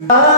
रूप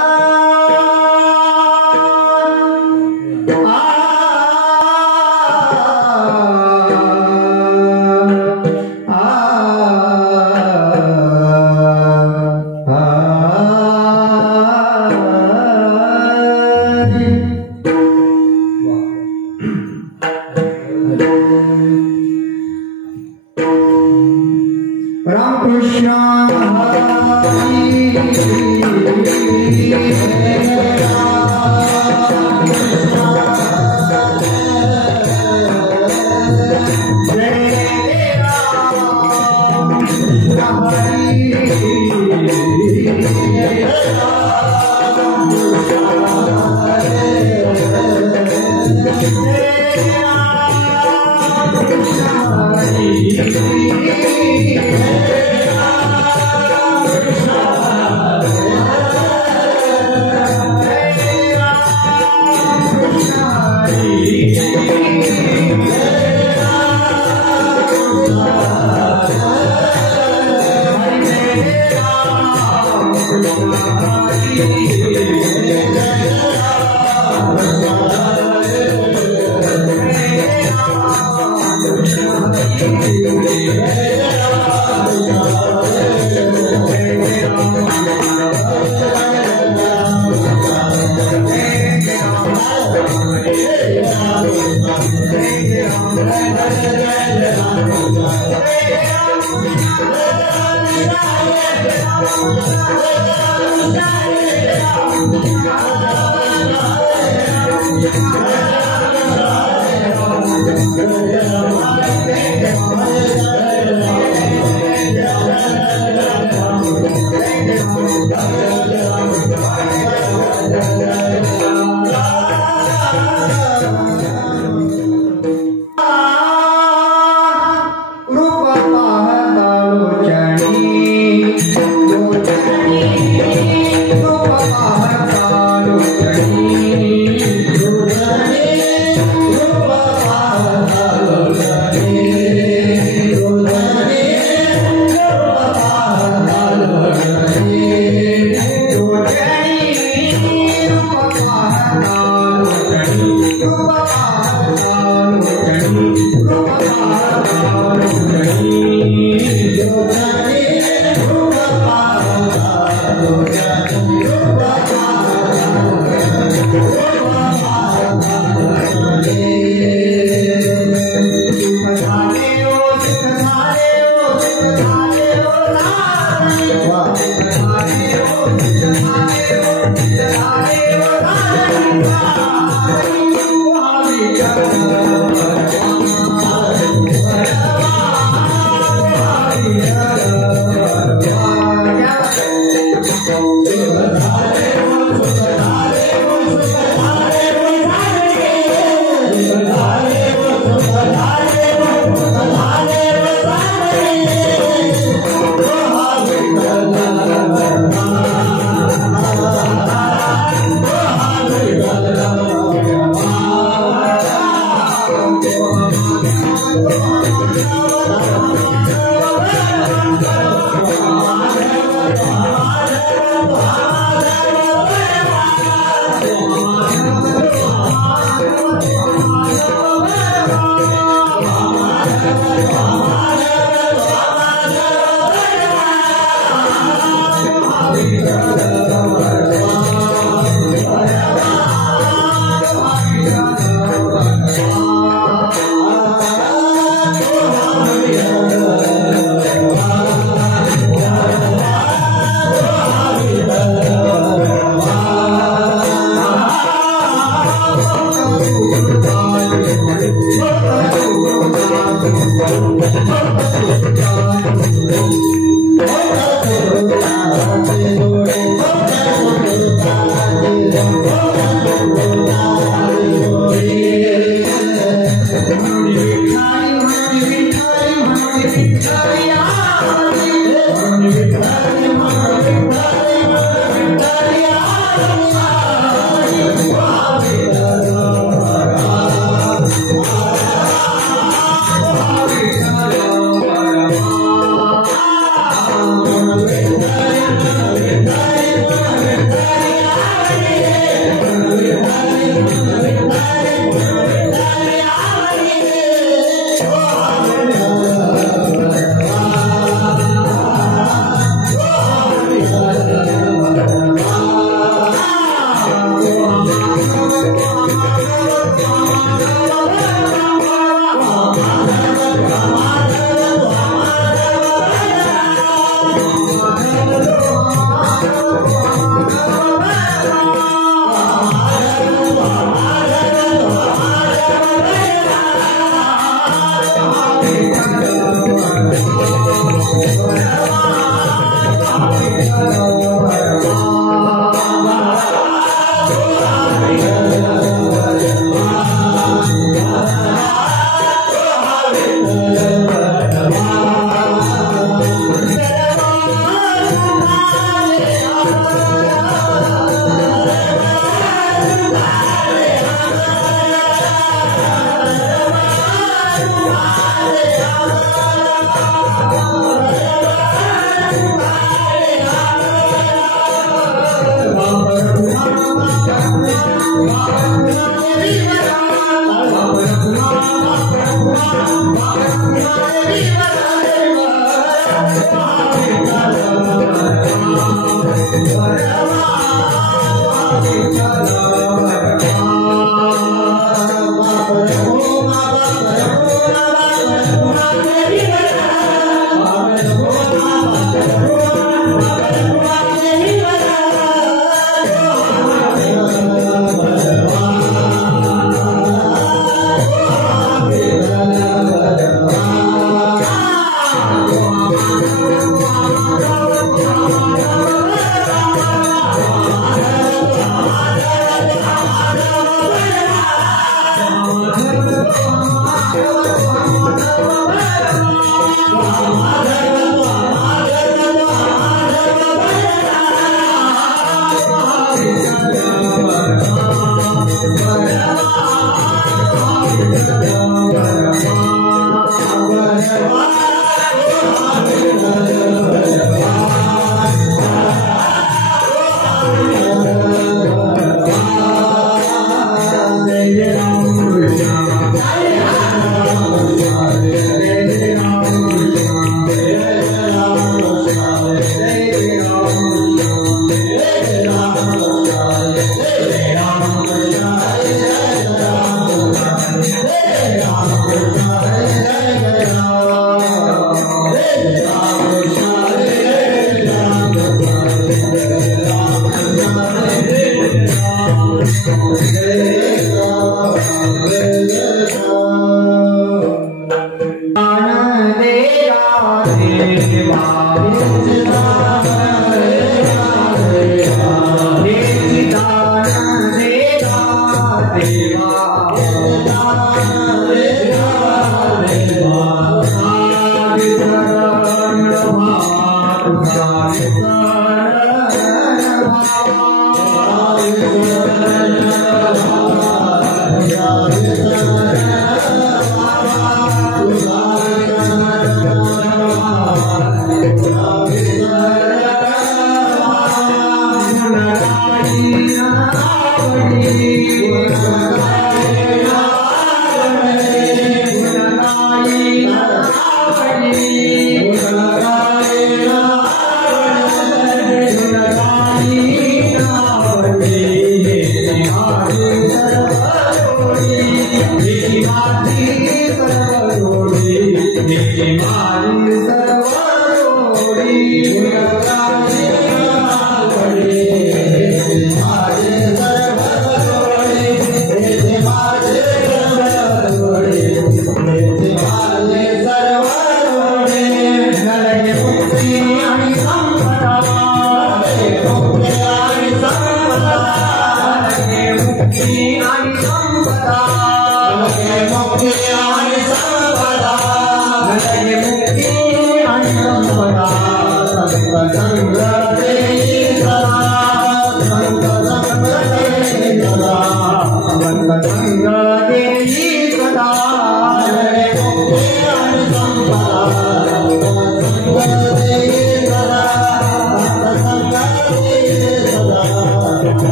Thank you.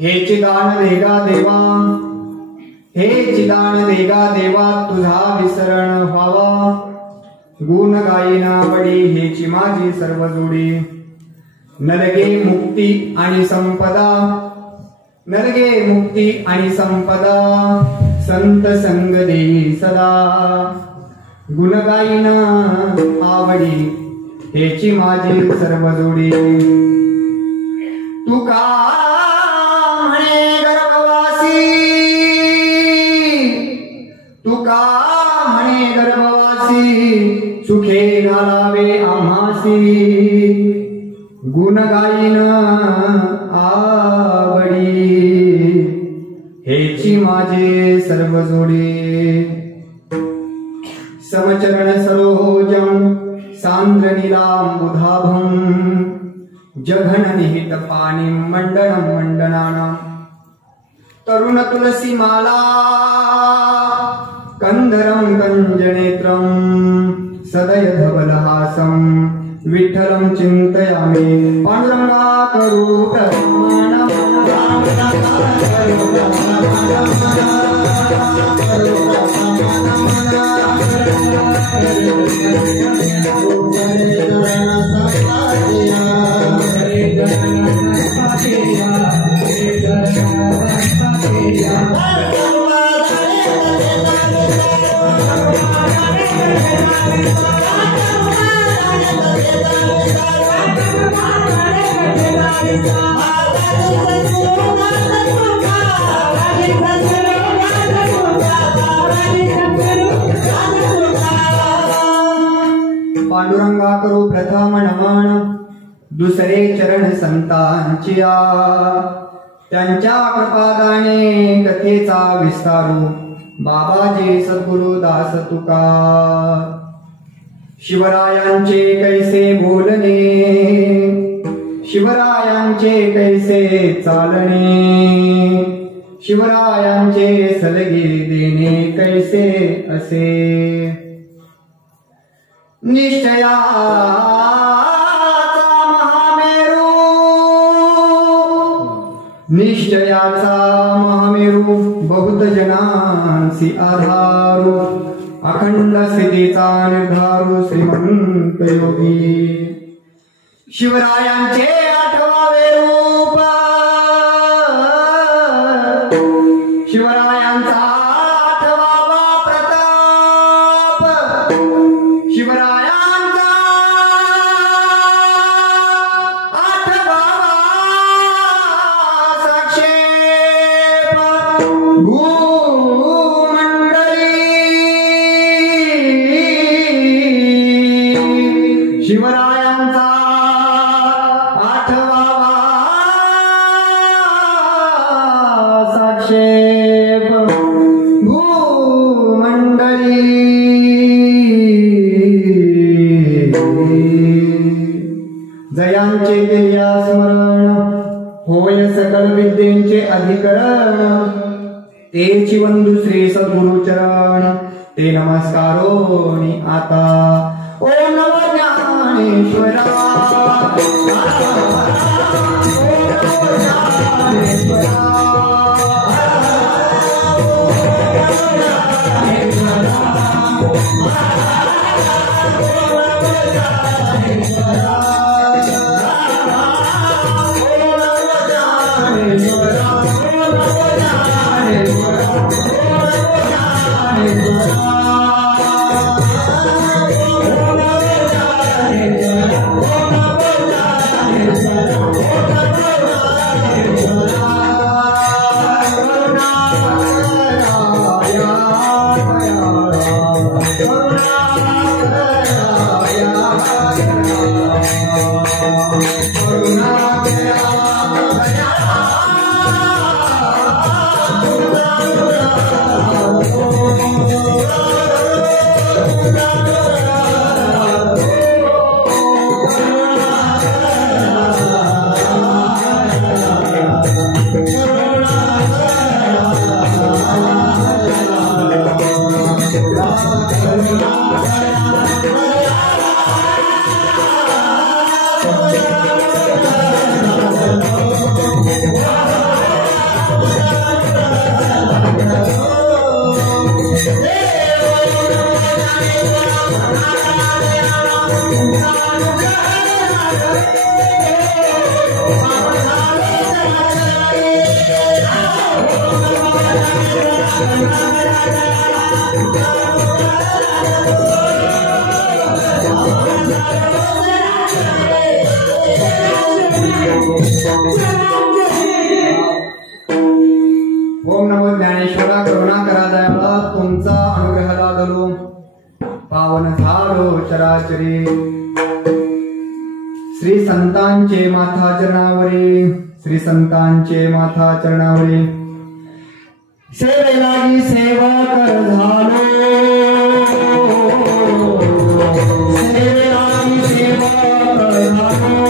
हे चिदान देगा देवा, हे चिदान देगा देवा, तुझा विसरण व्हावा. गुण गायिना वडी हेची माझी सर्व जोडी. नरगे मुक्ती आणि संपदा, नरगे मुक्ती आणि संपदा, संत संग देई सदा. गुण गायिना आवडी हेची माझी सर्व जोडी. तुका म्हणे गर्भवासी, तुका म्हणे गर्भवासी, सुखे घालावे आम्हासी. गुण गायिन आवडी हेची माझे सर्व जोडी. समचरण सरोजम सांद्र नीलांबुधाभं, जघन निहित पाणी मंडनम मंडनानाम. तरुण तुलसी माला कंदरम कंजनेत्रम, सदय धवलहासम विठ्ठलं चिंतयामि. पांडुरंगा करू प्रमाण पांडुरंगा करू प्रथम नमन दुसरे चरण संतांचिया त्यांच्या कृपादाने कथेचा विस्तारू बाबाजी सद्गुरु दास तुका शिवरायांचे कैसे बोलणे शिवरायांचे कैसे चालणे शिवरायांचे सलगे देणे कैसे असे निश्चयाचा महामेरू बहुत जनांसी आधारू अखंड स्थितीचा निर्धारू श्रीमंत योगी शिवरायांचे आठवावे रूप शिवरायांचा आठवावा प्रताप शिवरायांचा आठवावा साक्षेप भूमंडळी शिवरायांचा आठवावा साक्षेप भूमंडळी जयांचे केल्या स्मरण होय सकल विद्येचे अधिकरण तेची वंदू श्री सद्गुरु चरण ते नमस्कारोनी आता ओ नव ज्ञानेश्वरा ओम नमो ज्ञानेश्वरा करुणा करा दयाळा तुमचा अनुग्रह लागलो पावन झालो चराचरी श्री संतांचे माथा चरणावरी श्री संतांचे माथा चरणावरी सेवेलागी सेवक झालो सेवेलागी सेवक झालो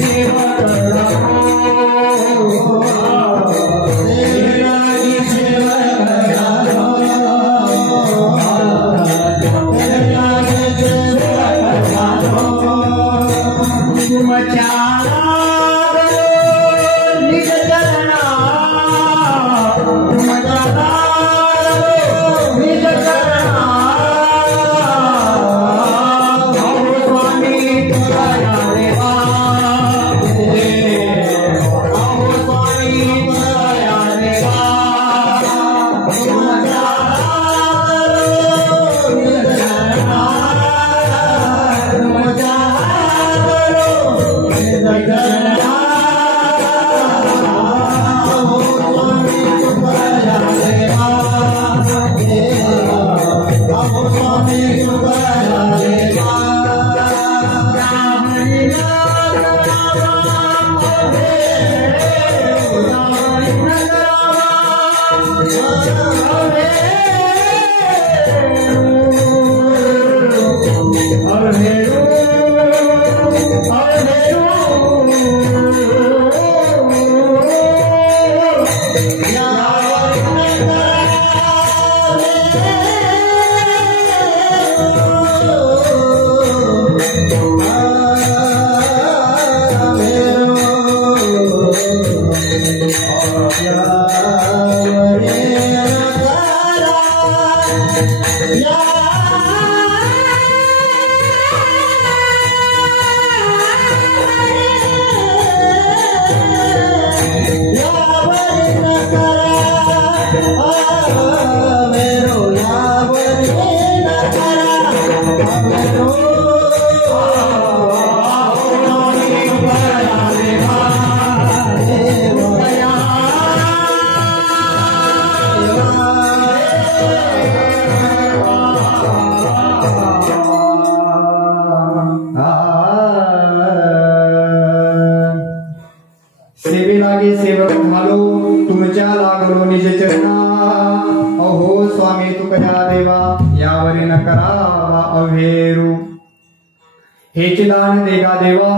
सेवा सेवेलागे सेवक झालो तुमच्या लागलो निज चरणा अहो स्वामी तुकया देवा यावरी न करावा अभेरू हेची दान देगा देवा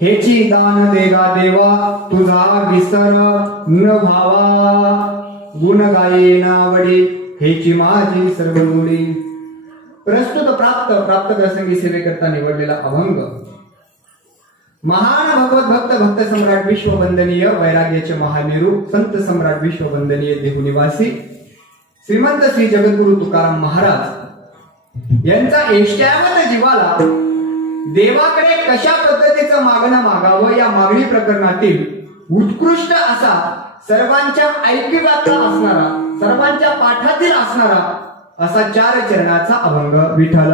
हेची दान देगा देवा तुझा विसर न भावा गुण गाये नावडी हेची माझी सर्व जोडी प्रस्तुत प्राप्त प्रसंगी सेवेकरता निवडलेला अभंग महान भगवत भक्त भक्त सम्राट विश्ववंदनीय वैराग्याचे महामेरू संत सम्राट विश्ववंदनीय देहुनिवासी श्रीमंत श्री जगद्गुरु तुकाराम महाराज यांचा एष्ट्यावत जीवाला देवाकडे कशा पद्धतीचं मागणं मागावं या मागणी प्रकरणातील उत्कृष्ट असा सर्वांच्या ऐकिवातला असणारा सर्वांच्या पाठातील असणारा असा 4 चरणाचा अभंग विठ्ठल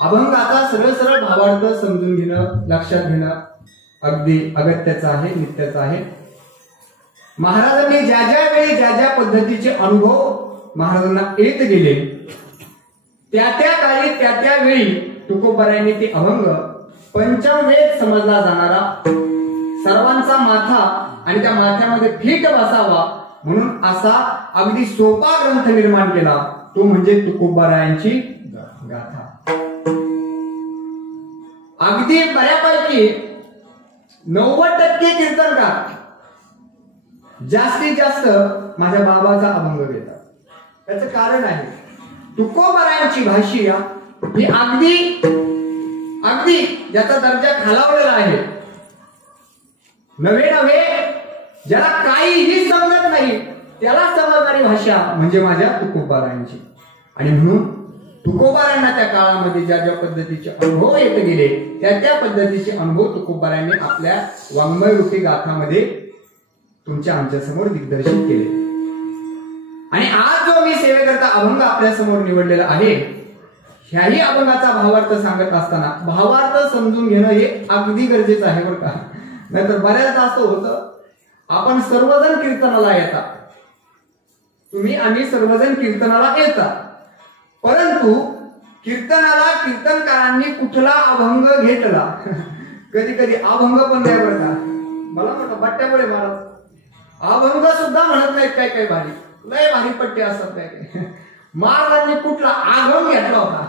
अभंगाचा सरळ सरळ भावार्थ समजून घेणं लक्षात घेणं अगदी अगत्याचं आहे नित्याचं आहे. महाराजांनी ज्या ज्या वेळी ज्या ज्या पद्धतीचे अनुभव महाराजांना येत गेले त्या त्या काळी त्या त्या वेळी तुकोबारायांनी ते अभंग पंचमवेद समजला जाणारा सर्वांचा माथा आणि त्या माथ्यामध्ये फिट बसावा म्हणून असा अगदी सोपा ग्रंथ निर्माण केला तो म्हणजे तुकोबारायांची गाथा. अगदी बऱ्यापैकी 90% कीर्तनकार जास्तीत जास्त माझ्या बाबाचा अभंग घेतात. त्याचं कारण आहे तुकोबारायांची भाषा ही अगदी ज्याचा दर्जा खालावलेला आहे. नवे ज्याला काहीही समजत नाही त्याला समजणारी भाषा म्हणजे माझ्या तुकोबारायांची. आणि म्हणून तुकोबारायांना त्या काळामध्ये ज्या ज्या पद्धतीचे अनुभव येत गेले त्या त्या पद्धतीचे अनुभव तुकोबारायांनी आपल्या वाङ्मय रूपी गाथामध्ये तुमच्या आमच्या समोर दिग्दर्शित केले. आणि आज जो मी सेवेकरता अभंग आपल्या समोर निवडलेला आहे ह्याही अभंगाचा भावार्थ सांगत असताना भावार्थ समजून घेणं हे अगदी गरजेचं आहे बरं का. नाहीतर बऱ्याचदा असं होतं आपण सर्वजण कीर्तनाला येतात तुम्ही आम्ही सर्वजण कीर्तनाला येतात परंतु कीर्तनाला कीर्तनकारांनी कुठला अभंग घेतला कधी कधी अभंग पण नाही बरं का. मला म्हणतो बट्ट्यापुढे महाराज अभंग सुद्धा म्हणत नाहीत काय काय भारी लय भारी पट्टे असतात काय काय. महाराजांनी कुठला आगम घेतला होता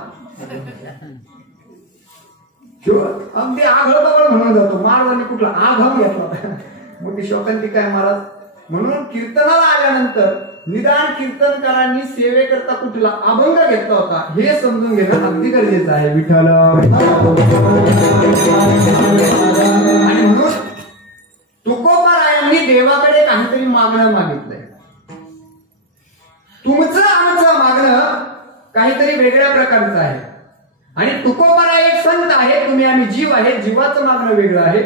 अगदी आघळ म्हणून जातो महाराजांनी कुठला आगम घेतला होता मोठी शोकांती काय महाराज. म्हणून कीर्तनाला आल्यानंतर निदान कीर्तनकारांनी सेवेकरता कुठला अभंग घेतला होता हे समजून घेणं अगदी गरजेचं आहे विठ्ठल. आणि म्हणून तुकोबारायांनी देवाकडे काहीतरी मागणं मागितलंय. तुमचं आमचं मागणं काहीतरी वेगळ्या प्रकारचं आहे. आणि तुकोबारा एक संत आहे तुम्ही आम्ही जीव आहे जीवाचं मागणं वेगळं आहे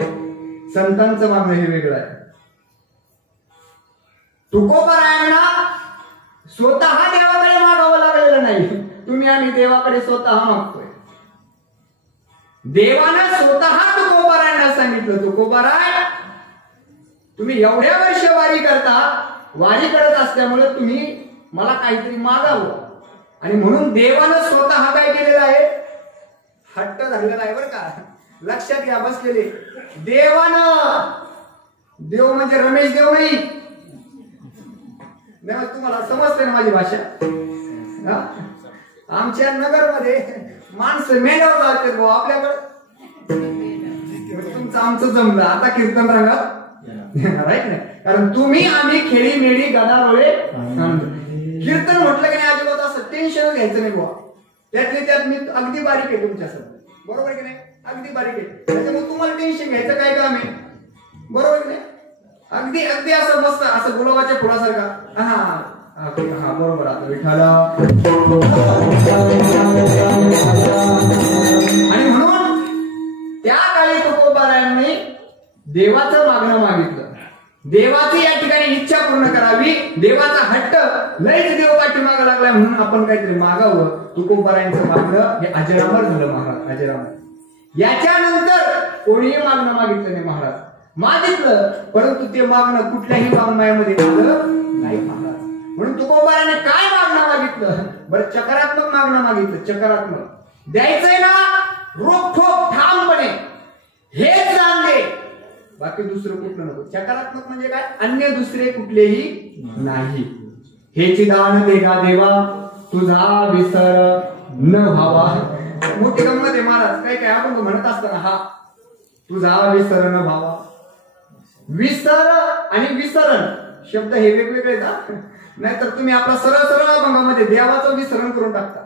संतांचं मागणं हे वेगळं आहे. तुकोबारायांना स्वतः देवाकडे मागावं लागलेलं नाही तुम्ही आम्ही देवाकडे स्वतः मागतोय. देवानं स्वतः तुकोबारायांना सांगितलं, तुकोबाराय तुम्ही एवढ्या वर्ष वारी करता, वारी करत असल्यामुळे तुम्ही मला काहीतरी मागावं. आणि म्हणून देवानं स्वतः काय केलेलं आहे, हट्ट धरलेला आहे बरं का. लक्षात घ्या बसलेले. देवानं, देव म्हणजे रमेश देव नाही, तुम्हाला समजते ना माझी भाषा. आमच्या नगरमध्ये माणसं मेल्यावर जातात भाऊ आपल्याकडे. तुमचं आमचं जमलं आता कीर्तन रांगात राईट नाही. कारण तुम्ही आम्ही खेळी मेळी गदारोळे कीर्तन म्हटलं की नाही अजिबात असं टेन्शन घ्यायचं नाही बुवा. त्यातले त्यात मी अगदी बारीक आहे तुमच्यासोबत, बरोबर की नाही, अगदी बारीक आहे. त्याच्यामुळे तुम्हाला टेन्शन घ्यायचं काय काम आहे, बरोबर की नाही. अगदी अगदी असं मस्त असं गुलाबाच्या फुलासारखा. हा हा बरोबर. आता विठाला आणि म्हणून त्या काळी तुकोबारायांनी देवाचं मागणं मागितलं. देवाची या ठिकाणी इच्छा पूर्ण करावी. देवाचा हट्ट लयच देव पाठीमागा लागलाय म्हणून आपण काहीतरी मागावं. तुकोबारायांचं मागणं हे अजरामर झालं महाराज, अजरामर. याच्यानंतर कोणीही मागणं मागितलं नाही महाराज. मागितलं परंतु ते मागणं कुठल्याही वाङ्मयामध्ये आलं नाही महाराज. म्हणून तुकोबाराने काय मागणं मागितलं, बरं चकारात्मक मागणं मागितलं. चकारात्मक द्यायचंय ना, रोखोक ठामपणे हेच दान दे, बाकी दुसरं कुठलं नको. सकारात्मक म्हणजे काय, अन्य दुसरे कुठलेही नाही. हेची दान देगा देवा तुझा विसर न व्हावा. मोठी गंमत आहे महाराज. काय काय आपण म्हणत असताना हा तुझा विसर न व्हावा. विसर आणि विसरण शब्द हे वेगवेगळे का, नाहीतर तुम्ही आपला सरळ सरळ अभंगामध्ये देवाचं विसरण करून टाकता.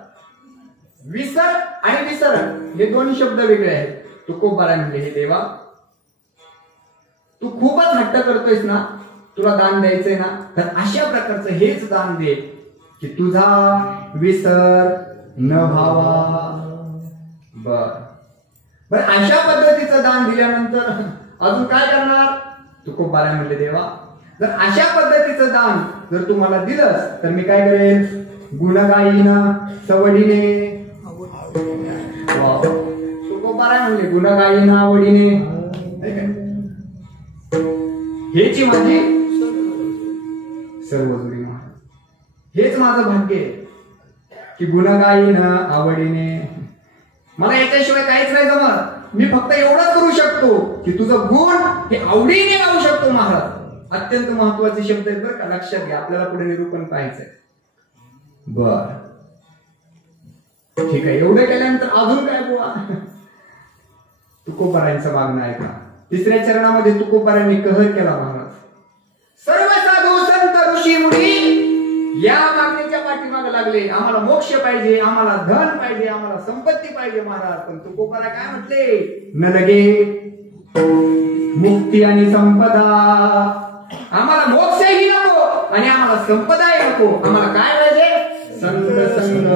विसर आणि विसरण हे दोन शब्द वेगळे आहेत. तुकोबाराय म्हणले, हे देवा तू खूपच हट्ट करतोयस ना, तुला दान द्यायचंय ना, तर अशा प्रकारचं हेच दान दे की तुझा विसर न व्हावा. बर अशा पद्धतीचं दान दिल्यानंतर अजून काय करणार. तुकोबाराय म्हणले, देवा जर अशा पद्धतीचं दान जर तू मला दिलंस तर मी काय करेन, गुणगायीना सवडीने. तुकोबाराय म्हणले, गुणगायीना आवडीने. हेची माझी सर्वजुरी महाराज, हेच माझं भाग्य आहे की गुणगायीना आवडीने. मला याच्याशिवाय काहीच नाही जमत. मी फक्त एवढंच करू शकतो की तुझं गुण हे आवडीने गाऊ शकतो महाराज. अत्यंत महत्वाचे शब्द आहेत बरं का, लक्षात घ्या. आपल्याला पुढे निरूपण पाहायचंय. बर ठीक आहे. एवढं केल्यानंतर अजून काय बुवा. तुकोबारायांचं मागणं आहे का. तिसऱ्या चरणामध्ये तुकोबारायांनी कहर केला महाराज. सर्व साधू संत ऋषी मुनी या मागणीच्या पाठीमागे लागले. आम्हाला मोक्ष पाहिजे, आम्हाला धन पाहिजे, आम्हाला संपत्ती पाहिजे महाराज. पण तुकोबाराय काय म्हटले, न लगे मुक्ती आणि संपदा. आम्हाला मोक्षही नको आणि आम्हाला संपदाही नको. आम्हाला काय पाहिजे, संत संग.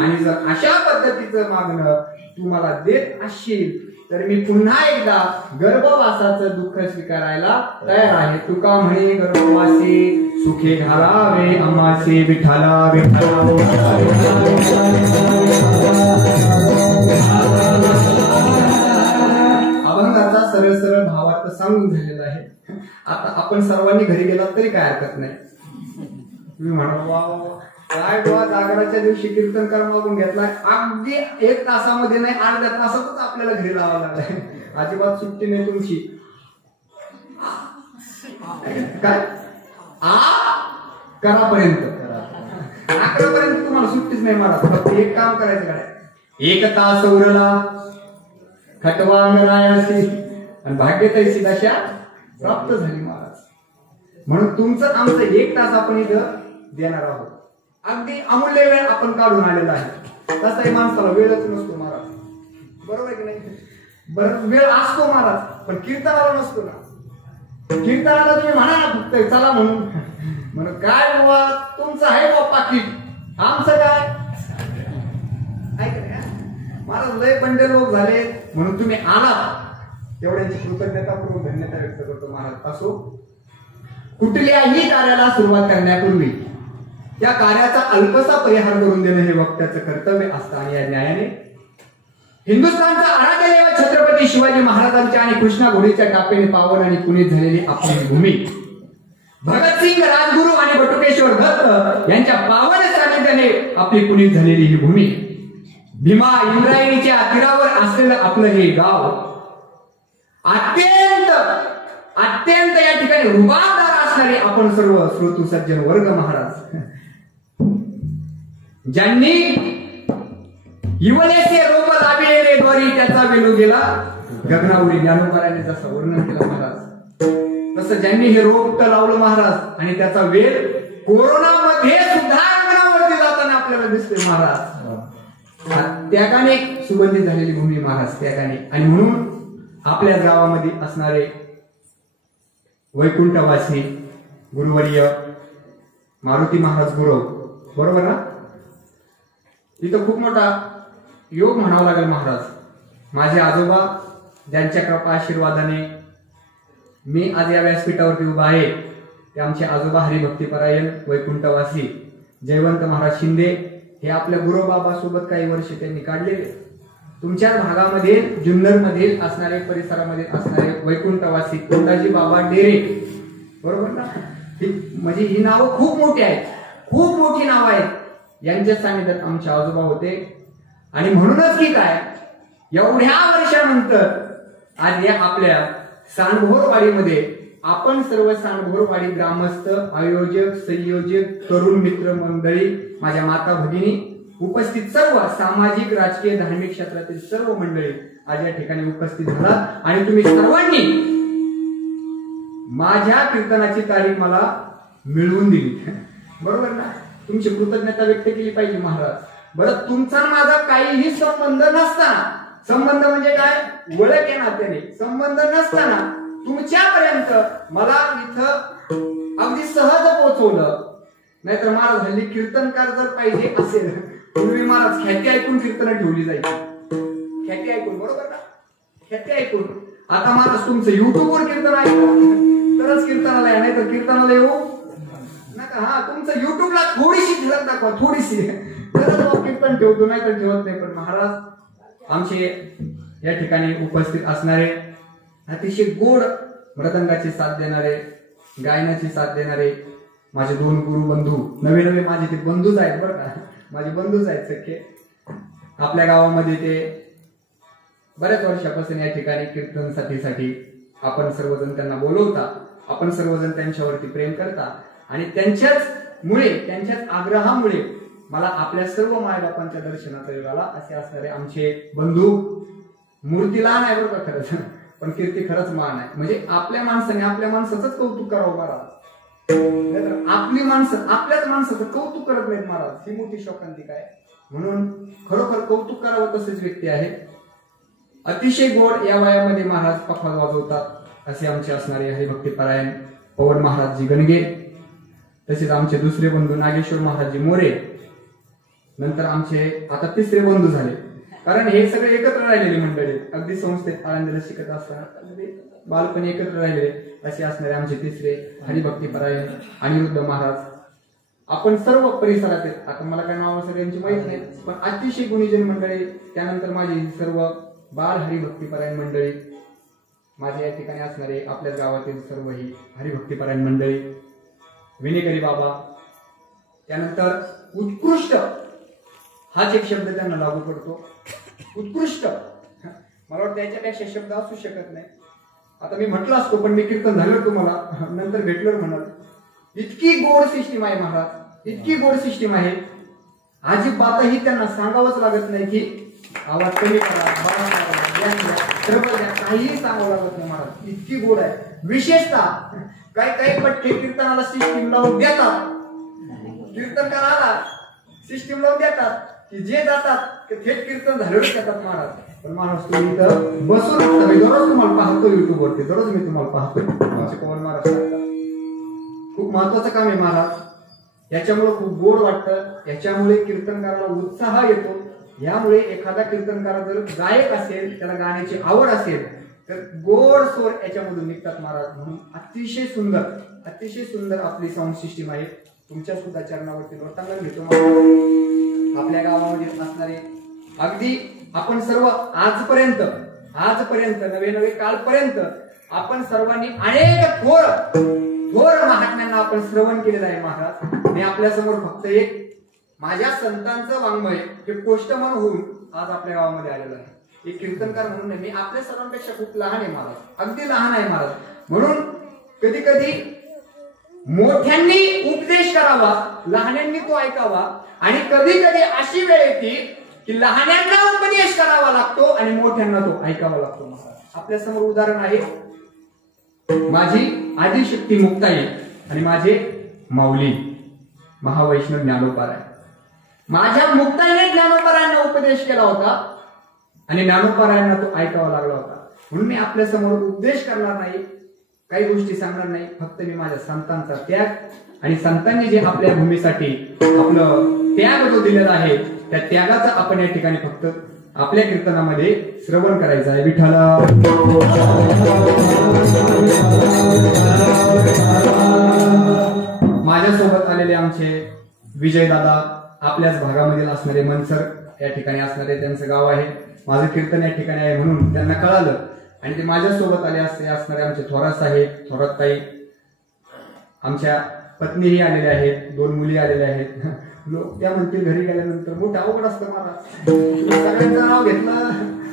आणि जर अशा पद्धतीचं मागणं तू मला देत असशील तर मी पुन्हा एकदा गर्भवासाचं दुःख स्वीकारायला तयार आहे. तुका म्हणे गर्भवासी सुखे घालावे आम्हाचे विठाला विठाला. अभंगाचा सरळ सरळ भावार्थ सांगून झालेला आहे. आता आपण सर्वांनी घरी गेला तरी काय हरकत नाही. तुम्ही म्हणा काय बाबा जागराच्या दिवशी कीर्तन करा मागून घेतलाय, अगदी 1 तासामध्ये नाही 8 तासातच आपल्याला घरी लावावं लागलाय. अजिबात सुट्टी नाही तुमची. काय 11 पर्यंत तुम्हाला सुट्टीच नाही महाराज. फक्त एक काम करायचं काय, 1 तास उरला खटवा अंगरायासी आणि भाग्य तैसी दशा प्राप्त झाली महाराज. म्हणून तुमचं आमचं 1 तास आपण इथं देणार आहोत. अगदी अमूल्य वेळ आपण काढून आलेला आहे. तसाही माणसाला वेळच नसतो महाराज, बरोबर आहे की नाही. बरं वेळ असतो महाराज, पण कीर्तनाला नसतो ना. कीर्तनाला तुम्ही म्हणा ना फक्त चला म्हणून काय बाबा तुमचं आहे बाबा पाकिट, आमचं काय महाराज. लय बंडे लोक झाले म्हणून तुम्ही आलात, तेवढ्यांची कृतज्ञतापूर्वक धन्यता व्यक्त करतो महाराज. असो कुठल्याही कार्याला सुरुवात करण्यापूर्वी त्या कार्याचा अल्पसा परिहार करून देणं हे वक्त्याचं कर्तव्य असतं. आणि या न्यायाने हिंदुस्थानचा आराध्य दैवत छत्रपती शिवाजी महाराजांच्या आणि कृष्णा घोडीच्या टापेने पावन आणि पुनीत झालेली आपली भूमी, भगतसिंग, राजगुरू आणि बटुकेश्वर दत्त यांच्या पावन सानिध्याने आपली पुनीत झालेली ही भूमी, भीमा इंद्रायणीच्या तीरावर असलेलं आपलं हे गाव, अत्यंत अत्यंत या ठिकाणी रुबाबदार असणारे आपण सर्व श्रोतू सज्जन वर्ग महाराज, ज्यांनी इवलेसे रोप लाविलेले द्वारी त्याचा वेलू गेला गगनावरी, ज्ञानोबाराने जसं वर्णन केलं महाराज, तसं ज्यांनी हे रोप लावलं महाराज आणि त्याचा वेल कोरोनामध्ये सुद्धा अंगणावरती जाताना आपल्याला दिसते महाराज. त्यागाने सुगंधित झालेली भूमी महाराज, त्यागाने. आणि म्हणून आपल्या गावामध्ये असणारे वैकुंठवासी गुरुवर्य मारुती महाराज गुरव, बरोबर ना, तिथं खूप मोठा योग म्हणावा लागेल महाराज. माझे आजोबा ज्यांच्या कृपा आशीर्वादाने मी आज या व्यासपीठावरती उभा आहे, ते आमचे आजोबा हरिभक्तीपरायण वैकुंठवासी जयवंत महाराज शिंदे हे आपल्या गुरुबाबा सोबत काही वर्ष त्यांनी काढलेले. तुमच्या भागामध्ये जुन्नर मधील असणारे परिसरामध्ये असणारे वैकुंठवासी कोंडाजी बाबा डेरे, बरोबर ना, म्हणजे ही नावं खूप मोठी आहेत, खूप मोठी नावं आहेत. यांच्या सानिध्यात आमचे आजोबा होते. आणि म्हणूनच की काय, एवढ्या वर्षानंतर आज या आपल्या सांडभोरवाडीमध्ये आपण सर्व सांडभोरवाडी ग्रामस्थ, आयोजक, संयोजक, तरुण मित्र मंडळी, माझ्या माता भगिनी, उपस्थित सर्व सामाजिक, राजकीय, धार्मिक क्षेत्रातील सर्व मंडळी आज या ठिकाणी उपस्थित झालात. आणि तुम्ही सर्वांनी माझ्या कीर्तनाची तारीख मला मिळवून दिली, बरोबर ना, तुमची कृतज्ञता व्यक्त केली पाहिजे महाराज. बरं, तुमचा माझा काहीही संबंध नसताना, संबंध म्हणजे काय, ओळख आहे नात्याने, संबंध नसताना तुमच्यापर्यंत मला इथं अगदी सहज पोहोचवलं. नाहीतर महाराज हल्ली कीर्तनकार जर पाहिजे असेल, पूर्वी महाराज ख्याती ऐकून कीर्तन ठेवली जायची, ख्याती ऐकून, बरोबर ना, ख्याती ऐकून. आता महाराज तुमचं युट्यूबवर कीर्तन ऐकू तरच कीर्तनाला या, नाही तर कीर्तनाला येऊ नका. हा, तुमचं युट्यूबला थोडीशी झलक दाखवा, थोडीशी, तरच कीर्तन ठेवतो, नाही तर ठेवत नाही. पण महाराज आमचे या ठिकाणी उपस्थित असणारे अतिशय गोड मृदंगाची साथ देणारे, गायनाची साथ देणारे माझे दोन गुरुबंधू, नवे नवे माझे ते बंधूच आहेत, बरं का, माझे बंधूच आहेत सख्खे. आपल्या गावामध्ये ते बऱ्याच वर्षापासून या ठिकाणी कीर्तनसाठी आपण सर्वजण त्यांना बोलवता, आपण सर्वजण त्यांच्यावरती प्रेम करता. आणि त्यांच्याच आग्रहामुळे मला आपल्या सर्व मायबापांच्या दर्शनाचा योग आला. असे असणारे आमचे बंधू, मूर्ती लहान आहे बरं का खरंच, पण कीर्ती खरंच मान आहे. म्हणजे आपल्या माणसाने आपल्या माणसाचंच कौतुक करावं महाराज, आपली माणसं आपल्याच माणसाचं कौतुक करत नाहीत महाराज, ही मोठी शोकांतिका आहे. म्हणून खरोखर कौतुक करावं तसेच व्यक्ती आहेत. अतिशय गोड या वयामध्ये महाराज पखवाज वाजवतात असे आमचे असणारे हरिभक्तीपरायण पवन महाराजजी गणगे, तसेच आमचे दुसरे बंधू नागेश्वर महाराजजी मोरे, नंतर आमचे आता तिसरे बंधू झाले. कारण हे सगळे एकत्र राहिलेले मंडळी, अगदी संस्थेत आळंदीला शिकत असताना बालपणी एकत्र राहिलेले असे असणारे आमचे तिसरे हरिभक्तीपरायण अनिरुद्ध महाराज. आपण सर्व परिसरात, आता मला काय नाव सगळ्यांची माहित नाही, पण अतिशय गुणीजन मंडळी, त्यानंतर माझी सर्व बाल हरिभक्तीपरायण मंडळी, माझ्या या ठिकाणी असणारे आपल्याच गावातील सर्व ही हरिभक्तीपरायण मंडळी, विनेकरी बाबा, त्यानंतर उत्कृष्ट हाच एक शब्द त्यांना लागू पडतो, उत्कृष्ट. मला वाटतं त्याच्यापेक्षा शब्द असू शकत नाही. आता मी म्हटलं असतो, पण मी कीर्तन झालं तुम्हाला नंतर भेटलं म्हणाल. इतकी गोड सिस्टीम आहे महाराज, इतकी गोड सिस्टीम आहे, अजिबातही त्यांना सांगावंच लागत नाही की आवाज कमी करा, काहीही सांगावं लागत नाही महाराज, इतकी गोड आहे. विशेषतः काही पट्टे कीर्तनाला सिस्टीम लावून देतात, कीर्तनकाराला सिस्टीम लावून देतात की जे जातात ते थेट कीर्तन झालेच जातात महाराज. पण महाराज तुम्ही इथं बसून दररोज तुम्हाला पाहतो युट्यूबवरती, दररोज मी तुम्हाला पाहतो आमचे पवन महाराज सांगतात. खूप महत्वाचं काम आहे महाराज, याच्यामुळे खूप गोड वाटतं, याच्यामुळे कीर्तनकाराला उत्साह येतो. यामुळे एखादा कीर्तनकार जर गायक असेल, त्याला गाण्याची आवड असेल, तर गोड स्वर याच्यामधून निघतात महाराज. म्हणून अतिशय सुंदर आपली साऊंड सिस्टीम आहे. तुमच्या सुद्धा चरणावरती लोटांगण घेतो. आपल्या गावामध्ये असणारे अगदी आपण सर्व आजपर्यंत नवे कालपर्यंत आपण सर्वांनी अनेक थोर महात्म्यांना आपण श्रवण केलेलं आहे. महाराज मी आपल्या समोर फक्त एक माझ्या संतांचं वाङ्मय हे पोष्टमन होऊन आज आपल्या गावामध्ये आलेलं आहे. एक कीर्तनकार म्हणून मी आपल्या सर्वांपेक्षा खूप लहान आहे महाराज, अगदी लहान आहे महाराज. म्हणून कधी कधी मोठ्यांनी उपदेश करावा, लहान्यांनी तो ऐकावा. आणि कधी कधी अशी वेळ येते की लहान्यांना उपदेश करावा लागतो आणि मोठ्यांना तो ऐकावा लागतो. महाराज आपल्या समोर उदाहरण आहे माझी आदिशक्ती मुक्ताई आणि माझे माऊली महावैष्णव ज्ञानोपारायण. माझ्या मुक्ताईने ज्ञानोपारायणांना उपदेश केला होता आणि ज्ञानोपारायणांना तो ऐकावा लागला होता. म्हणून मी आपल्या समोर उपदेश करणार नाही, काही गोष्टी सांगणार नाही. फक्त मी माझ्या संतांचा त्याग आणि संतांनी जे आपल्या भूमीसाठी आपलं त्याग जो दिलेला आहे त्या त्यागाचा आपण या ठिकाणी फक्त आपल्या कीर्तनामध्ये श्रवण करायचं आहे. विठ्ठला माझ्यासोबत आलेले आमचे विजयदादा आपल्याच भागामधील असणारे मनसर या ठिकाणी असणारे त्यांचं गाव आहे. माझं कीर्तन या ठिकाणी आहे म्हणून त्यांना कळालं आणि ते माझ्यासोबत आले असणारे आमचे थोरात साहेब, थोरात ताई, आमच्या पत्नीही आलेल्या आहेत, 2 मुली आलेल्या आहेत. लोक त्या म्हणतील घरी गेल्यानंतर मोठं अवघड असतं महाराज, सगळ्यांचं नाव घेतलं,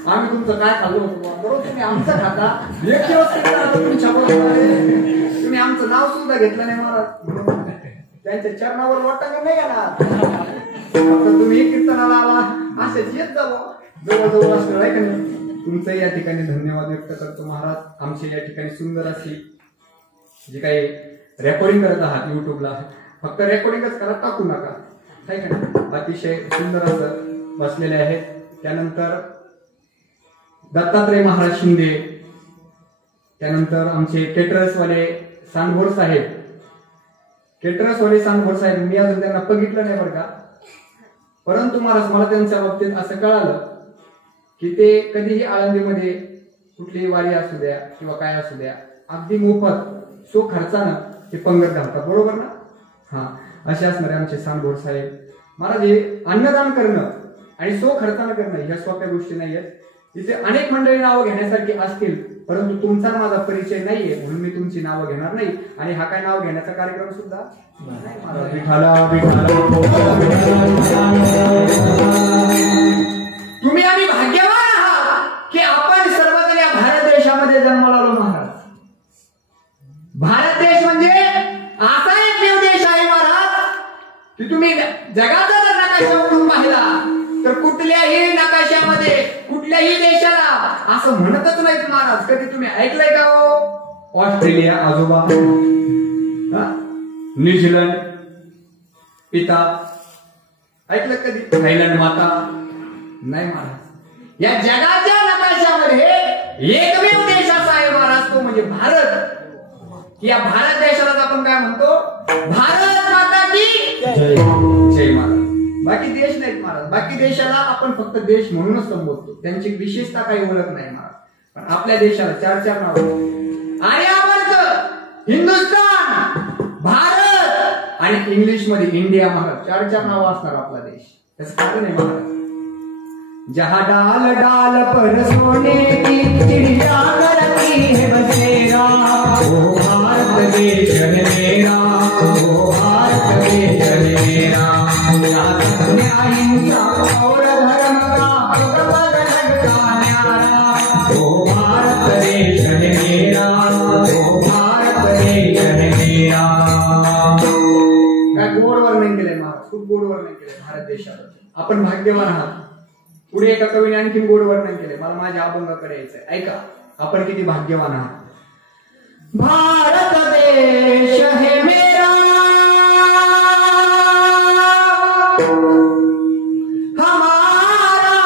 आम्ही तुमचं काय खाल्लं होतं बरोबर, तुम्ही आमचं खाता, एक दिवस तुम्ही आमचं नाव सुद्धा घेतलं नाही महाराज. त्यांच्या चरणावर वाटतं नाही येणार, तुम्ही कीर्तनाला आला असेच येत जावं, जवळजवळ असणार आहे का नाही. तुमचं या ठिकाणी धन्यवाद व्यक्त करतो महाराज. आमचे या ठिकाणी सुंदर अशी जे काही रेकॉर्डिंग करत आहात युट्यूबला, फक्त रेकॉर्डिंगच करा, टाकू नका, काय का नाही. अतिशय सुंदर असं बसलेले आहेत. त्यानंतर दत्तात्रय महाराज शिंदे, त्यानंतर आमचे केटरर्सवाले सांगभोर साहेब, मी अजून त्यांना बघितलं नाही बरं का, परंतु महाराज मला त्यांच्या बाबतीत असं कळालं की ते कधीही आळंदीमध्ये कुठलीही वारी असू द्या किंवा काय असू द्या अगदी मोफत सो खर्चानं ते पंगत घालतात, बरोबर ना. हा, असे असणारे आमचे सांगभोर साहेब महाराज. हे अन्नदान करणं आणि सो खर्चानं करणं ह्या सोप्या गोष्टी नाही आहेत. इथे अनेक मंडळी नावं घेण्यासारखी असतील, परंतु तुमचा माझा परिचय नाहीये म्हणून मी तुमची नावं घेणार नाही आणि हा काय नाव घेण्याचा कार्यक्रम सुद्धा तुम्ही आम्ही भाग्यवान आहात की आपण सर्वजण या भारत देशामध्ये जन्माला आलो महाराज. भारत देश म्हणजे असा एकमेव देश आहे महाराज की तुम्ही जगाचा जर नकाशा उडून पाहिला तर कुठल्याही नकाशामध्ये कुठल्याही देशाला असं म्हणतच नाहीत महाराज. कधी तुम्ही ऐकलंय का हो ऑस्ट्रेलिया आजोबा, न्यूझीलंड पिता, ऐकलं कधी थायलंड माता? नाही महाराज. या जगाच्या नकाशामध्ये एकमेव देश असा आहे महाराज, तो म्हणजे भारत. या भारत देशाला आपण काय म्हणतो, भारत माता की जय महाराज. बाकी देश नाहीत महाराज. बाकी देशाला आपण फक्त देश म्हणूनच संबोधतो, त्यांची विशेषता काही ओळख नाही महाराज. पण आपल्या देशाला 4 नाव, आर्यावर्त, हिंदुस्थान, भारत आणि इंग्लिश मध्ये इंडिया महाराज. 4 नाव असणार आपला देश. त्याचं कारण आहे महाराज, जहां डाल डाल पर सोने की चिड़िया करती है बसेरा, वो भारत देश है मेरा, वो भारत देश है मेरा. अहिंसा और धर्म का न्यारा, वो भारत देश है मेरा, वो भारत देश है मेरा. काय गोडवर नाही केलंय महाराज, खूप गोडवर नाही केलंय भारत देशाला. आपण भाग्यवान आहात. पुढे एका कवीने आणखी गोडवर नाही केले, मला माझ्या अभंगाकडे यायचंय. ऐका, आपण किती भाग्यवान आहात. भारत देश है मेरा, हमारा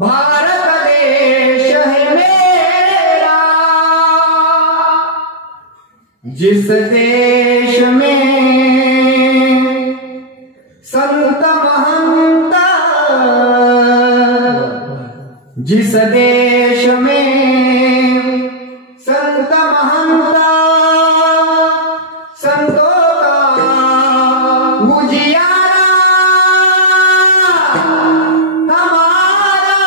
भारत देश है मेरा. जिस देश में संत महंत, जिस देश में संत महंत उजियारा हमारा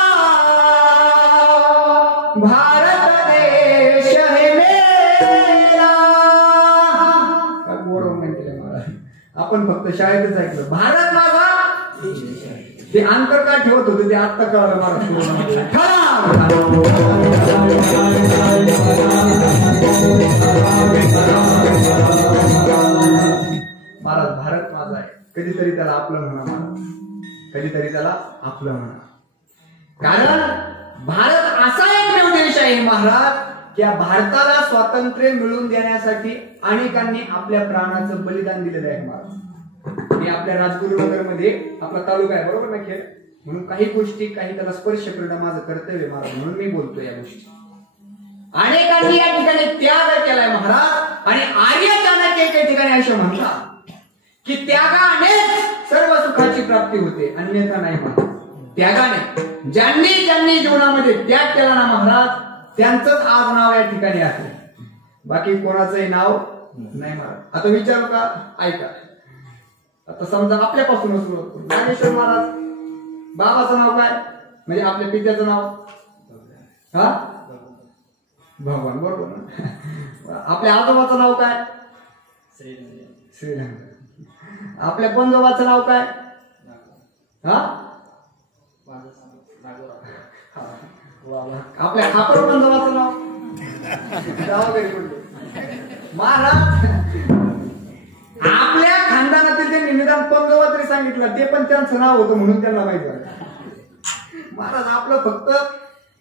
भारत देश है मेरा. काय गोड म्हणते मला. आपण फक्त शाळेतच ऐकलं भारत माझा. ते अंतर का ठेवत होते ते आत्ता कळलं मला. महाराज भारत माझा आहे. कधीतरी त्याला आपलं म्हणा महाराज, कधीतरी त्याला आपलं म्हणा. कारण भारत असा एकमेव देश आहे महाराज, या भारताला स्वातंत्र्य मिळवून देण्यासाठी अनेकांनी आपल्या प्राणाचं बलिदान दिलेलं आहे महाराज. मी आपल्या राजगुरुनगर मध्ये आपला तालुका आहे बरोबर ना खेळ, म्हणून काही गोष्टी काही त्याला स्पर्श करणं माझं कर्तव्य महाराज, म्हणून मी बोलतो या गोष्टी. अनेकांनी या ठिकाणी त्याग केलाय महाराज. आणि आर्य चाणक्य एका ठिकाणी असे म्हणतात की त्यागाने सर्व सुखाची प्राप्ती होते, अन्यथा नाही महाराज. त्यागाने ज्यांनी ज्यांनी जीवनामध्ये त्याग केला ना महाराज, त्यांचंच आज नाव या ठिकाणी आहे, बाकी कोणाचंही नाव नाही महाराज. आता विचारू का? ऐका. आता समजा आपल्यापासून सुरुवात करू. ज्ञानेश्वर महाराज बाबाचं नाव काय, म्हणजे आपल्या पित्याचं नाव हा भगवान बरोबर ना. आपल्या आजोबाचं नाव काय? श्रीरंग. आपल्या पंजोबाचं नाव काय? हा आपल्या खापर पंजोबाचं नाव महाराज. आपल्या खानदानातील जे निदान पंजोबा तरी सांगितलं ते पण त्यांचं नाव होतं म्हणून त्यांना माहित झालं महाराज. आपलं फक्त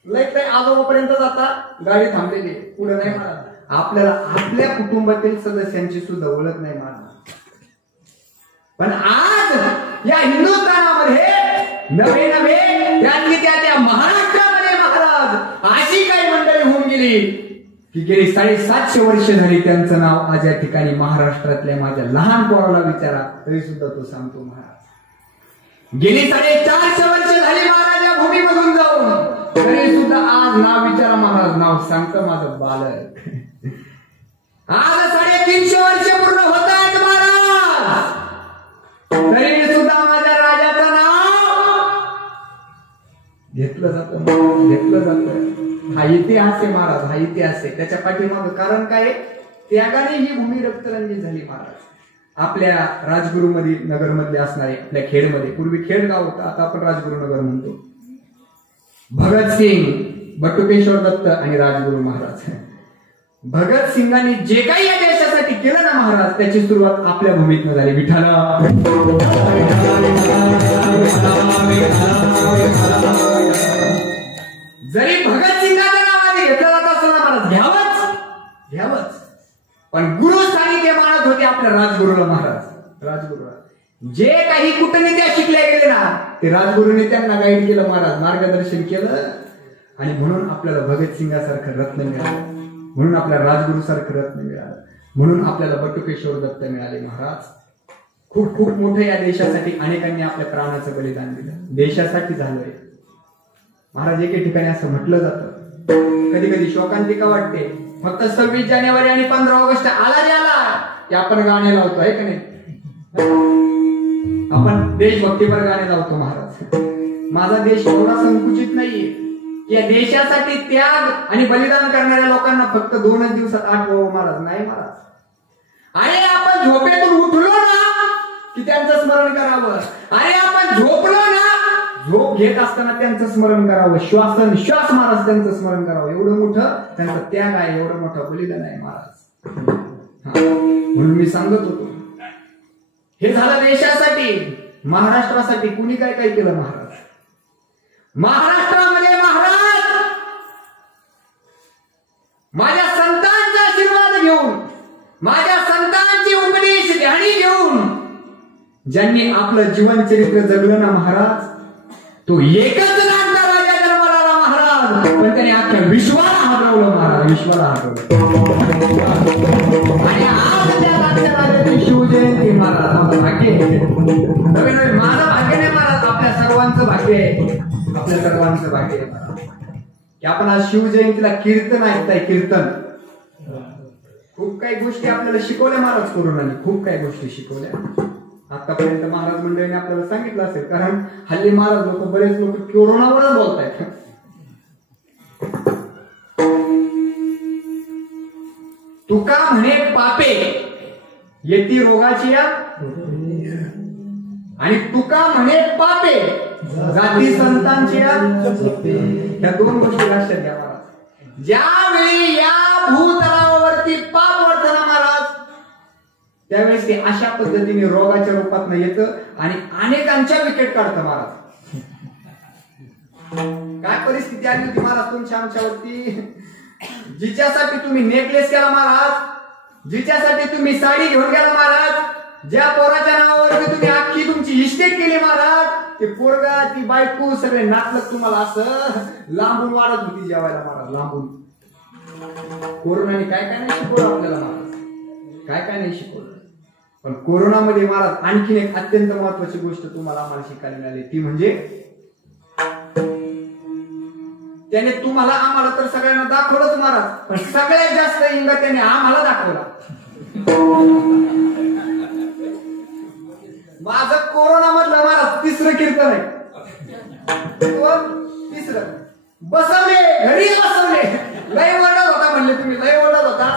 लय आजोबापर्यंत जाता गाडी थांबलेली, पुढे नाही महाराज. आपल्याला आपल्या कुटुंबातील सदस्यांची सुद्धा ओळख नाही महाराज. पण आज या हिंदुस्थानामध्ये नवे नवे त्यातली त्या महाराष्ट्रामध्ये महाराज अशी काही मंडळी होऊन गेली की गेली 750 वर्ष झाली त्यांचं नाव आज या ठिकाणी महाराष्ट्रातल्या माझ्या लहान पोराला विचारा तरी सुद्धा तो सांगतो महाराज. गेली 450 वर्ष झाली महाराज या भूमीमधून जाऊन, तरी सुद्धा आज नाव विचारा महाराज, नाव सांगतं माझं बालक. आज 350 वर्ष पूर्ण होत आहेत महाराज, तरी सुद्धा माझ्या राजाचं नाव घेतलं जातं, घेतलं जातं. हा इतिहास आहे महाराज, हा इतिहास आहे. त्याच्या पाठीमागं कारण काय? त्यागाने ही भूमी रक्तरंजित झाली महाराज. आपल्या राजगुरुमध्ये नगरमध्ये असणारे आपल्या खेडमध्ये, पूर्वी खेड गाव होतं, आता आपण राजगुरुनगर म्हणतो. भगतसिंग, बटुकेश्वर दत्त आणि राजगुरु महाराज. भगतसिंगांनी जे काही या देशासाठी केलं ना महाराज, त्याची सुरुवात आपल्या भूमीतनं झाली. विठाला जरी भगतसिंगाच्या नावाने घेतलं जात असलं ना महाराज, घ्यावंच घ्यावंच. पण गुरुस्थानी ते मानत होते आपल्या राजगुरूला महाराज. राजगुरूला जे काही कूटनीत्या शिकल्या गेले ना, ते राजगुरूने त्यांना गाईड केलं महाराज, मार्गदर्शन केलं. आणि म्हणून आपल्याला भगतसिंगासारखं रत्न मिळालं, म्हणून आपल्या राजगुरू सारखं रत्न मिळालं, म्हणून आपल्याला बटुकेश्वर दत्त मिळाले महाराज. खूप खूप मोठं या देशासाठी अनेकांनी आपल्या प्राणाचं बलिदान दिलं, देशासाठी झालंय महाराज. एके ठिकाणी असं म्हटलं जातं, कधी कधी शोकांतिका वाटते, फक्त 26 जानेवारी आणि 15 ऑगस्ट आला रे आला की आपण गाणे लावतो आहे का नाही? आपण देशभक्तीपर गाणे लावतो महाराज. माझा देश एवढा संकुचित नाहीये. या देशासाठी त्याग आणि बलिदान करणाऱ्या लोकांना फक्त 2च दिवसात आठवावं महाराज, नाही महाराज. आणि आपण झोपेतून उठलो ना की त्यांचं स्मरण करावं. आणि आपण झोपलो ना, झोप घेत असताना त्यांचं स्मरण करावं. श्वास महाराज त्यांचं स्मरण करावं. एवढं मोठं त्यांचा त्याग आहे, एवढं मोठं बलिदान आहे महाराज. म्हणून मी सांगत होतो, हे झालं देशासाठी. महाराष्ट्रासाठी कुणी काय काय केलं महाराज? महाराष्ट्रामध्ये महाराज माझ्या संतांचा आशीर्वाद घेऊन, माझ्या संतांची उपदेश ध्यानी घेऊन ज्यांनी आपलं जीवन चरित्र जगलं ना महाराज, तो एकच नागदा राजा जन्माला आला महाराज, पण त्याने अख्ख्या विश्वाला हरवलं महाराज, विश्वाला हरवलं. आणि आज त्या नागदा राजाची शिवजयंती महाराज, भाग्य नवे माझं भाग्य नाही महाराज, आपल्या सर्वांचं भाग्य आहे, आपल्या सर्वांचं भाग्य आहे महाराज की आपण आज शिवजयंतीला कीर्तन ऐकताय. कीर्तन खूप काही गोष्टी आपल्याला शिकवल्या महाराज कोरोनाने, खूप काही गोष्टी शिकवल्या. आतापर्यंत महाराज मंडळीने आपल्याला सांगितलं असेल, कारण हल्ली महाराज लोक बरेच लोक कोरोनावरच बोलतायत. तुका म्हणे पापे येती रोगाची या, आणि तुका म्हणे पापे जाती संतांची या. ह्या दोन गोष्टी लक्षात घ्या महाराज. ज्यावेळी या भूतलावरती पाप वाढतं ना महाराज, त्यावेळेस ते अशा पद्धतीने रोगाच्या रूपात येतं आणि अनेकांच्या विकेट काढतं महाराज. काय परिस्थिती आली होती महाराज तुमच्या आमच्यावरती? जिच्यासाठी तुम्ही नेकलेस केला महाराज, जिच्यासाठी तुम्ही साडी घेऊन गेला महाराज, ज्या पोराच्या नावावरती तुम्ही अख्खी तुमची इस्टेट केली महाराज, ते पोरगा ती बायको सगळे नाटक तुम्हाला असं लांबून वाढत होती जेवायला महाराज, लांबून. कोरोनाने काय काय नाही शिकवलं आपल्याला महाराज, काय काय नाही शिकवलं. पण कोरोनामध्ये महाराज आणखीन एक अत्यंत महत्वाची गोष्ट तुम्हाला आम्हाला शिकायला मिळाली, ती म्हणजे त्याने तुम्हाला आम्हाला तर सगळ्यांना दाखवलंच महाराज, पण सगळ्यात जास्त इंगा त्याने आम्हाला दाखवला. माझं कोरोना मधलं महाराज तिसरं कीर्तन आहे. तिसरं बसवले, घरी बसवले. लय ओरडत होता म्हणले तुम्ही, लय ओरडत होता.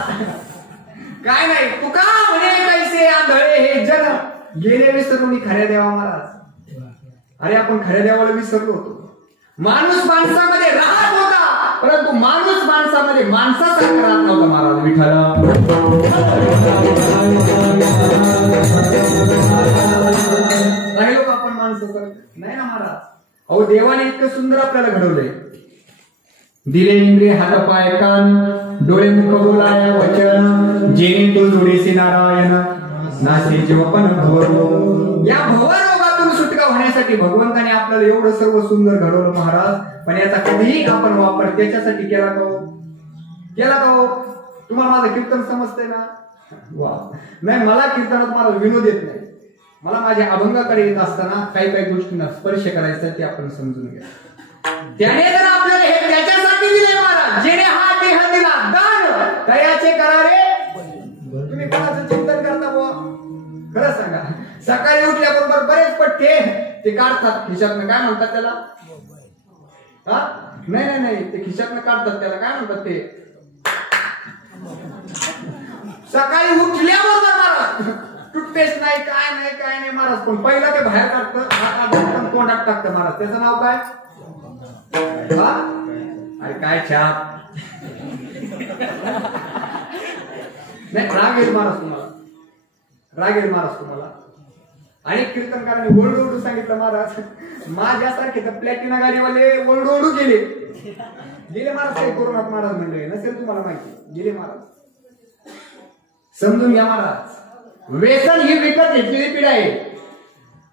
काय नाही, तुका म्हणे कैसे आंधळे हे जन गेले विसरून खऱ्या देवा महाराज. अरे आपण खऱ्या देवाला विसरलो होतो. माणूस माणसामध्ये राहत होता, परंतु माणूस माणसामध्ये माणसासारखा राहत नव्हता महाराज. विठ्ठला राहिलो का आपण माणसं नाही ना महाराज. अहो देवाने इतकं सुंदर आपल्याला घडवलंय. दिले इंद्रिय हात पाय कान, डोळे मुख बोलाया वचन, जेणे तो जोडीसी नारायण नासे जीवपन भव. या भवरोगातून सुटका होण्यासाठी भगवंताने आपल्याला एवढं सर्व सुंदर घडवलं महाराज. पण याचा कधीही आपण वापर त्याच्यासाठी केला का हो? केला का हो? तुम्हाला माझं कीर्तन समजतंय ना? वा नाही, मला कीर्तनात मला विनोद येत नाही. मला माझ्या अभंगाकडे येत असताना काही काही गोष्टींना स्पर्श करायचा ते आपण समजून घ्या. त्याने जर आपल्याला हे त्याच्यासाठी दिले महाराज, जेणे हा देह दिला दान कयाचे करारे. तुम्ही कोणाचं चिंतन करता बुवा? खरं सांगा. सकाळी उठल्याबरोबर बरेच पट्टे ते काढतात खिशातनं, काय म्हणतात त्याला? हा नाही नाही नाही, ते खिशातनं काढतात त्याला काय म्हणतात ते? सकाळी उठल्याबरोबर महाराज टूथपेस्ट नाही, काय नाही काय नाही महाराज, पण पहिला ते बाहेर काढतं, तोंडात टाकतं महाराज. त्याचं नाव काय? अरे काय छाप नाही. राग येईल महाराज तुम्हाला, राग येईल महाराज तुम्हाला. आणि कीर्तनकारांनी ओरडू ओरडू सांगितलं महाराज, माझ्यासारखे तर प्लॅटिना गाडीवाले ओरडू ओरडू गेले महाराज. काही कोरोनात महाराज म्हणले नसेल तुम्हाला माहिती, गेले महाराज. समजून घ्या महाराज, व्यसन ही विकत घेतलेली पिढी आहे.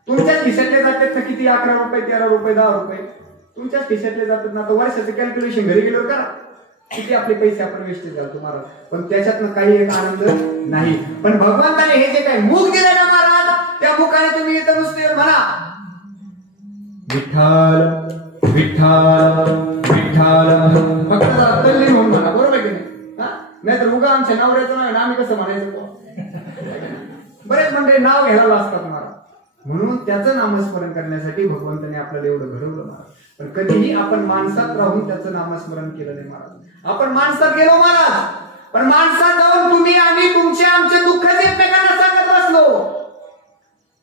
तुमच्याच खिशातले जातात ना किती, 11 रुपये 13 रुपये 10 रुपये तुमच्याच खिशातले जातात ना. तर वर्षाचं कॅल्क्युलेशन घरी गेल्यावर करा, किती आपले पैसे आपण वेस्ट झाले महाराज. पण त्याच्यातनं काही एक आनंद नाही. पण भगवंताने हे जे काही मुख दिले ना महाराज, त्या मुखाने तुम्ही इथं नुसते म्हणा विठ्ठल विठ्ठल विठ्ठल, फक्त तल्लीन होऊन म्हणा, बरोबर की नाही? नाहीतर उगा आमच्या नवऱ्याचं नाव आम्ही कसं म्हणायचं? बरेच म्हणजे नाव घ्यायला असतात महाराज. म्हणून त्याचं नामस्मरण करण्यासाठी भगवंताने आपल्याला एवढं घडवलं महाराज. पण कधीही आपण माणसात राहून त्याचं नामस्मरण केलं नाही महाराज. आपण माणसात गेलो महाराज, पण माणसात जाऊन तुम्ही आम्ही तुमचे आमचे दुःखच एकमेकांना सांगत बसलो.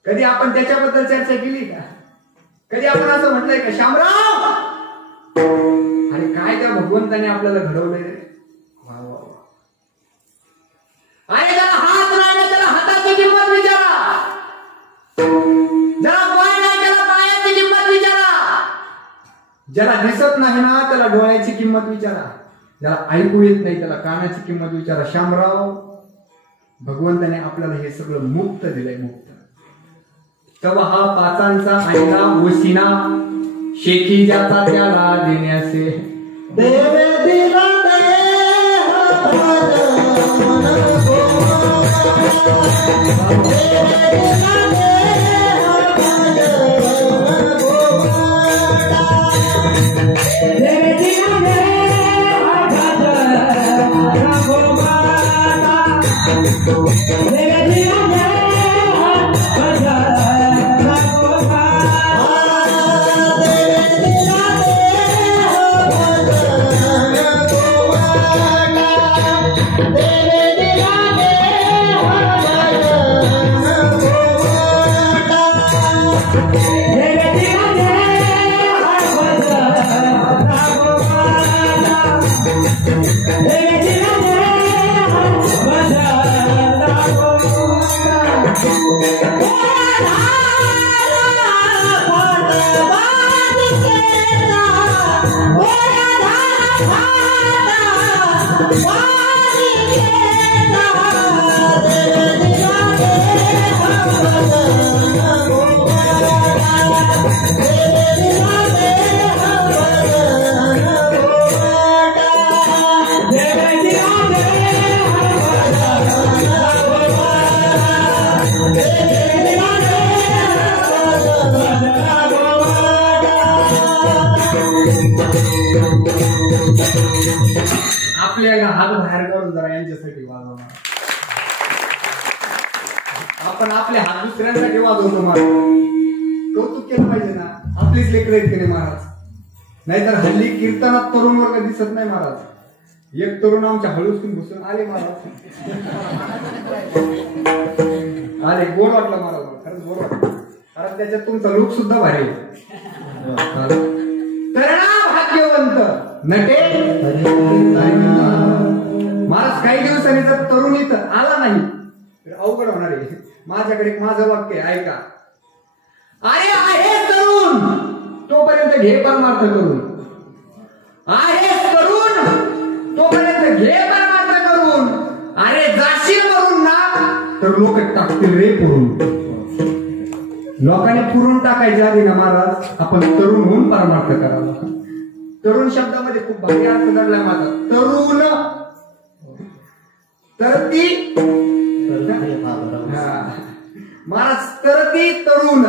कधी आपण त्याच्याबद्दल चर्चा केली का? कधी आपण असं म्हटलंय का शामराव? आणि काय त्या भगवंताने आपल्याला घडवलंय रे. आणि त्याला हात नाही, त्याला हाताची किंमत विचारा. ज्याला पाय नाही त्याला पायाची किंमत विचारा. ज्याला दिसत नाही ना त्याला डोळ्याची किंमत विचारा. ज्याला ऐकू येत नाही त्याला कानाची किंमत विचारा. शामराव, भगवंताने आपल्याला हे सगळं मुक्त दिलंय, मुक्त. तेव्हा हा पाचांचा ऐका ओसिना शेखी ज्याचा त्याला देण्याचे देवे दिला Hey, आपल्या हात बाहेर काढून जरा यांच्यासाठी वाजवणार. आपण आपले हात दुसऱ्यांसाठी वाजवतो महाराज. कौतुक केलं पाहिजे ना. आपलीच लेकरं आहेत की नाही महाराज. नाहीतर हल्ली कीर्तनात तरुण वर्ग दिसत नाही महाराज. एक तरुण आमच्या हळूसून घुसून आले महाराज. अरे गोड वाटलं महाराज. खरंच गोड वाटलं. कारण त्याच्यात तुमचा लुक सुद्धा भारी आहे. तरणा भाग्यवंत नटे महाराज. काही दिवसांनी जर तरुण इथं आला नाही तर अवघड होणार आहे. माझ्याकडे माझं वाक्य ऐका. अरे आहे तरुण तोपर्यंत घे परमार्थ करून. आहे तरुण तोपर्यंत घे परमार्थ करून. अरे जाशील मरून ना तर लोक टाकतील रे पुरून. लोकांनी पुरून टाकायच्या आधी ना महाराज आपण तरुण होऊन परमार्थ करावा. तरुण शब्दामध्ये खूप भारी अर्थ दडलाय माझा. तरुण तरती महाराज. तरती तरुण.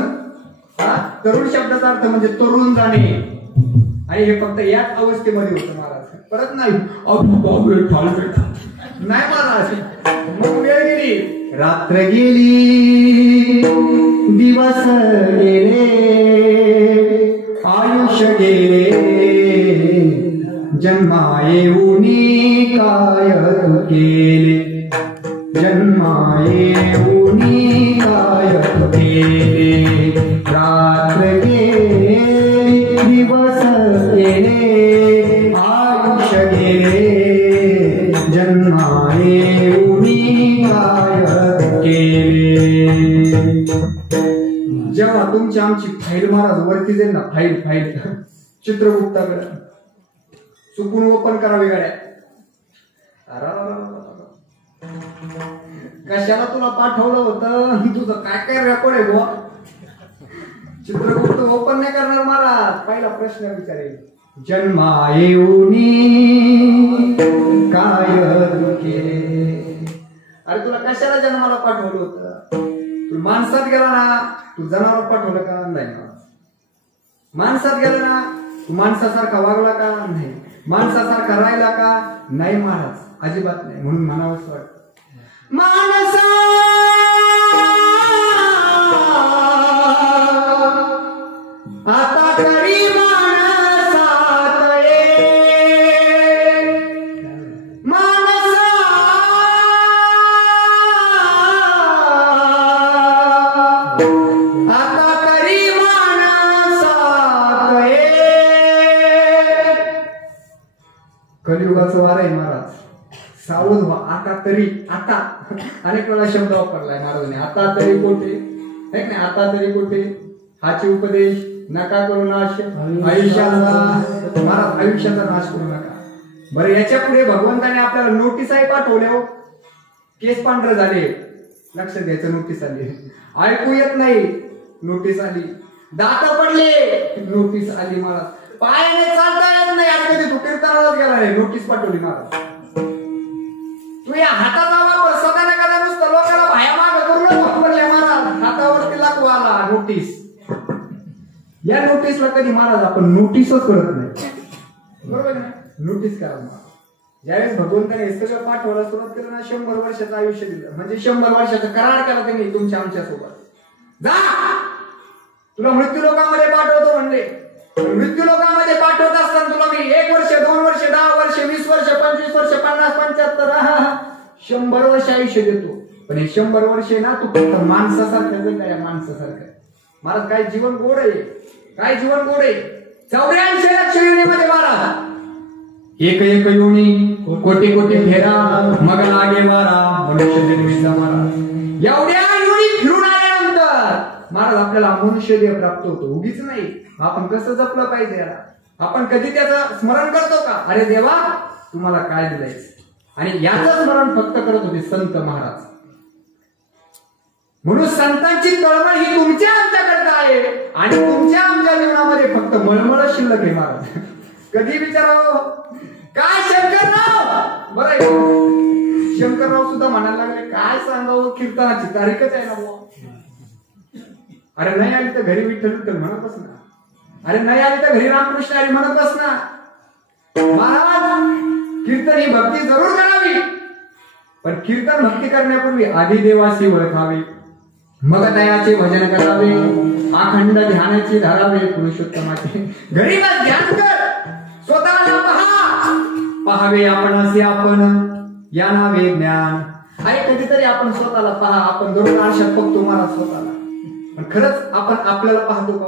तरुण शब्दाचा अर्थ म्हणजे तरुण जाणे. आणि हे फक्त याच अवस्थेमध्ये होतं महाराज. परत नाही नाही महाराज. मग वेळ गेली, रात्र गेली, दिवस गेले, आयुष्य गेले, जन्मा येऊनी काय केले, जन्मा येऊनी काय केले. रात्र गेली, दिवस गेले, आयुष्य गेले, जन्मा येऊनी काय केले. जेव्हा तुमची आमची फाईल महाराज वरती जाईल ना, फाईल चित्रगुप्ताकडे चुकून ओपन करावी गाड्या. कशाला तुला पाठवलं होतं, तुझं काय काय रेकॉर्ड आहे बुवा. चित्रगुप्त ओपन नाही करणार महाराज. पहिला प्रश्न विचारेल, जन्मा येऊनी काय केले. अरे तुला कशाला जन्माला पाठवलं होतं. तू माणसात गेला ना, तू जनावर पाठवलं का नाही. माणसात गेला ना, तू माणसासारखा वागला का नाही. माणसासारखा राहिला का नाही महाराज. अजिबात नाही. म्हणून म्हणावंच वाटतं माणसा आता तरी माणसात ये. माणसा आता तरी माणसात ये. कलियुगाचं वार आहे महाराज. सावध व्हा. आता तरी. आता अनेक वेळा शब्द वापरलाय महाराजांनी. आता तरी कुठे नाही. आता तरी कुठे हाचे उपदेश नका करू नाश आयुष्याचा. महाराज आयुष्याचा नाश करू नका. बरं याच्या पुढे भगवंताने आपल्याला नोटीसही पाठवल्या हो. केस पांढरे झाले, लक्ष द्यायचं. नोटीस आली. ऐकू येत नाही, नोटीस आली. दात पडले, नोटीस आली महाराज. पायाने चालता येत नाही, आता कधी तू कीर्तनालाच गेला नाही, नोटीस पाठवली महाराज. तू या हाताचा वापर सदा ना कदा नुसतं लोकांना भाया माग करून वापरल्या महाराज. हातावरती लागू आला नोटीस. या नोटीसला कधी महाराज आपण नोटीसच करत नाही. बरोबर ना. नोटीस करा महाराज. ज्यावेळेस भगवंताने हे सगळं पाठवायला सुरुवात केलं ना, 100 वर्षाचं आयुष्य दिलं. म्हणजे 100 वर्षाचा करार केला त्यांनी तुमच्या आमच्या सोबत. जा तुला मृत्यू लोकांमध्ये पाठवतो म्हणले. मृत्यू लोकांमध्ये पाठवत असताना तुला मी 1 वर्ष 2 वर्ष 10 वर्ष 20 वर्ष 25 वर्ष 50 75 100 वर्ष आयुष्य देतो. पण हे 100 वर्ष ना तू फक्त माणसासारखं जर काय. माणसासारखं महाराज काय जीवन गोड आहे, काय जीवन गोड आहे. 84 लक्ष योनीमध्ये महाराज, एक एक योनी कोटी कोटी फेरा मग लागे मारा मनुष्य जन्मीचा महाराज. एवढ्या योनी फिरून आल्यानंतर महाराज आपल्याला मनुष्य देह प्राप्त होतो. उगीच नाही. आपण कसं जपलं पाहिजे याला? आपण कधी त्याचं स्मरण करतो का? अरे देवा तुम्हाला काय दिलंयस? आणि याचं स्मरण फक्त करत होते संत महाराज. म्हणून संतांची तळमळ ही तुमच्या आमच्याकरता आहे आणि तुमच्या आमच्या जीवनामध्ये फक्त मळमळ शिल्लक आहे महाराज. कधी विचारावं काय शंकरराव बरं आहे. शंकरराव सुद्धा म्हणायला लागले काय सांगावं, कीर्तनाची तारीखच आहे ना बुवा. अरे नाही आली तर घरी विठ्ठल विठ्ठल म्हणतच ना. अरे नाही आली तर घरी रामकृष्ण हरी म्हणतच ना. महाराज कीर्तन ही भक्ती जरूर करावी, पण कीर्तन भक्ती करण्यापूर्वी आधी देवाशी ओळखावे, मग दयाचे भजन करावे, अखंड ध्यानाची धरावे पुरुषोत्तमाचे. घरी मग ध्यान कर, स्वतःला पहावे आपण असे आपण या नावे ज्ञान. अरे कधीतरी आपण स्वतःला पहा. आपण दररोज आरशात बघतो महाराज स्वतःला, पण खरंच आपण आपल्याला पाहतो का?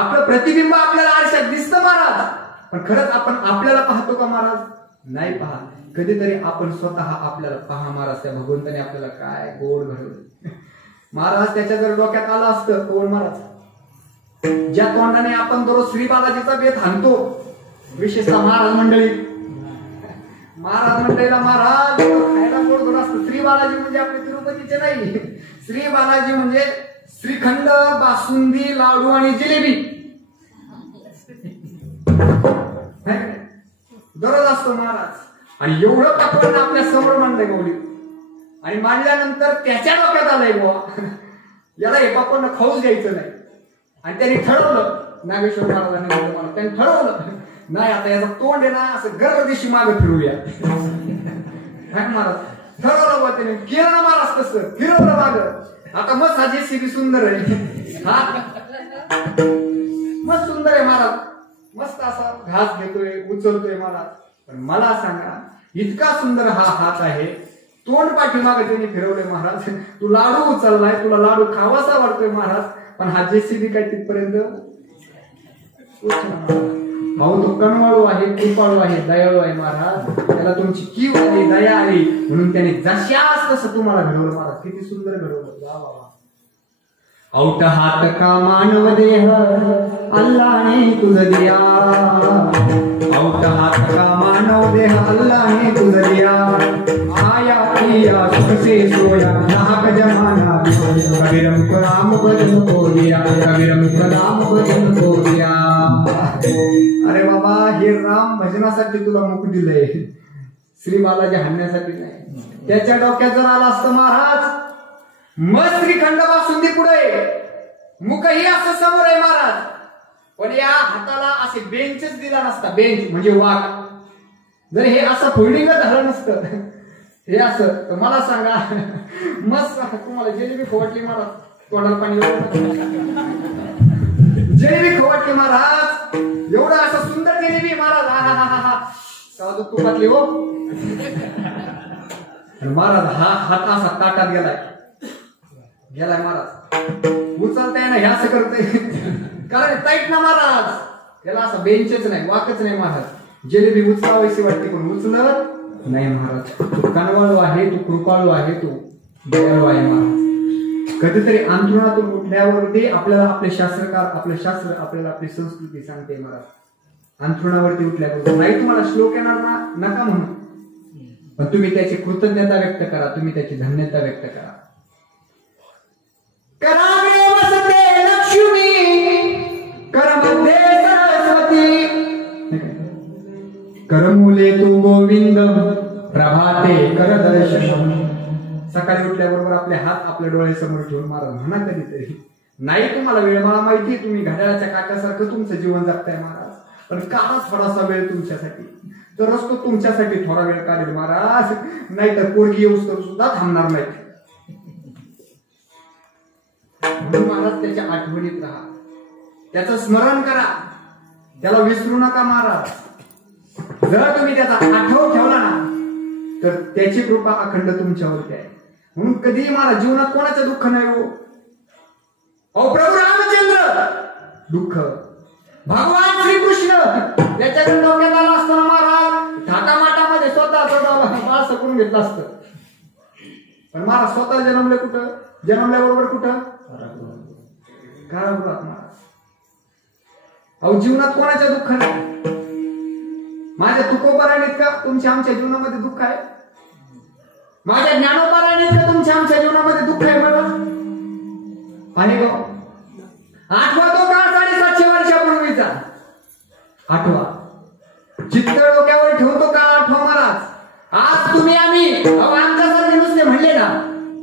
आपलं प्रतिबिंब आपल्याला आरशात दिसतं महाराज, पण खरंच आपण आपल्याला पाहतो का महाराज? नाही पाहत. कधीतरी आपण स्वतः आपल्याला पहा महाराज. त्या भगवंताने आपल्याला काय गोड घडवलं महाराज. त्याच्या जर डोक्यात आलं असतं कोण महाराज, ज्या तोंडाने आपण दररोज श्री बालाजीचा बेत हाणतो, विशेषतः महाराज मंडळीला महाराज खायला गोड गोड असतं. श्री बालाजी म्हणजे आपले तिरुपतीचे नाही. श्री बालाजी म्हणजे श्रीखंड, बासुंदी, लाडू आणि जिलेबी दररोज असतो महाराज. आणि एवढं पकवान आपल्या समोर मांडलंय गौरी, आणि मांडल्यानंतर त्याच्या डोक्यात आलंय बुवा याला हे पकवान खाऊच द्यायचं नाही. आणि त्यांनी ठरवलं, नागेश्वर महाराजांनी त्यांनी ठरवलं नाही आता याचं तोंड आहे ना असं गर्दिशी मागे फिरूया. महाराज ठरवलं बुवा त्याने, केलं ना महाराज तसं फिरवलं माग. आता मस्त हा जेसीबी सुंदर आहे, हा मस्त सुंदर आहे महाराज, मस्त असा घास घेतोय उचलतोय महाराज. पण मला सांगा इतका सुंदर हा हात आहे, तोंड पाठीमागे त्याने फिरवलंय महाराज. तू लाडू उचललाय, तुला लाडू खावासा वाटतोय महाराज, पण हा जेसीबी काय तिथपर्यंत. भाऊ तो कणवाळू आहे, कृपाळू आहे, दयाळू आहे महाराज. त्याला तुमची कीव आली, दया आली, म्हणून त्याने जशास तसं तुम्हाला घडवलं महाराज. किती सुंदर घडवलं. वा वा वा. औट हात का मानव देह अल्लाने तुझ दिया, औट हात का मानव देह अल्लाने तुझ दिया, आया पिया सुख से सोया नाहक जमाना, कबीरम को राम भजन को दिया, कबीरम को राम भजन को दिया. अरे बाबा हे राम भजनासाठी तुला मुख दिलंय, श्री बालाजी हाणण्यासाठी नाही. त्याच्या डोक्यात जर आला असतं महाराज, मग श्रीखंड बासुंदी पुढे, मुखही असं समोर आहे महाराज, पण या हाताला असे बेंचच दिला नसता. बेंच म्हणजे वाघ. जर हे असं फोल्डिंग झालं नसतं हे असं, तर मला सांगा मस्त तुम्हाला जिलेबी खवटली महाराज, तोंडाला पाणी जिलेबी खवटली महाराज. एवढं असं सुंदर जिलेबी महाराज, हा हा हा हा तुपातली हो महाराज. हा हात असा ताटात गेलाय महाराज, उचलताय ना हे असं करतोय कारण टाईट ना महाराज. याला असं बेंचच नाही, वाकच नाही महाराज. जिलेबी उचलावायची वाटते पण उचलत नाही महाराज. तू कणवाळू आहे, तू कृपाळू आहे, तू दयाळू आहे महाराज. कधीतरी अंतरुणातून उठल्यावरती आपल्याला आपले शास्त्रकार, आपले शास्त्र आपल्याला आपली संस्कृती सांगते महाराज. अंथरुणावरती उठल्याबरोबर नाही तुम्हाला श्लोक येणार ना, नका म्हणून, पण तुम्ही त्याची कृतज्ञता व्यक्त करा, तुम्ही त्याची धन्यता व्यक्त करा. कराग्रे वसते लक्ष्मी, करमध्ये सरस्वती, करमुले तू गोविंद, प्रभाते कर दर्शन. सकाळी उठल्याबरोबर आपले हात आपल्या डोळ्यासमोर ठेवून महाराज म्हणा कधीतरी. नाही तुम्हाला वेळ, मला माहिती तुम्ही घड्याळाच्या काट्यासारखं तुमचं जीवन जगताय महाराज, पण का थोडासा वेळ तुमच्यासाठी, तरच तो तुमच्यासाठी थोडा वेळ काढेल महाराज. नाही तर पोरगी येऊस तर सुद्धा थांबणार नाही. म्हणून महाराज त्याच्या आठवणीत राहा, त्याचं स्मरण करा, त्याला विसरू नका महाराज. जर तुम्ही त्याचा आठव ठेवला ना तर त्याची कृपा अखंड तुमच्यावरती आहे. म्हणून कधीही महाराज जीवनात कोणाचं दुःख नाही हो. अहो प्रभू रामचंद्र दुःख, भगवान श्रीकृष्ण त्याच्या डोक्यात आला असताना महाराज थाटामाटामध्ये स्वतः बाळ सकून घेतलं असतं. पण महाराज स्वतः जन्मले कुठं? जन्मल्याबरोबर कुठं? कारागृहात महाराज. अहो जीवनात कोणाच्या दुःख नाही? माझ्या तुकोबाराणीत का तुमच्या आमच्या जीवनामध्ये दुःख आहे? माझ्या ज्ञानोबाराणीत का तुमच्या आमच्या जीवनामध्ये दुःख आहे? मला आहे ग. आठवा तो काळ 750 वर्षापूर्वीचा. आठवा चित्त डोक्यावर ठेवतो का? आठवा महाराज. आज तुम्ही आम्ही आमच्यासारखे नुसते म्हणले ना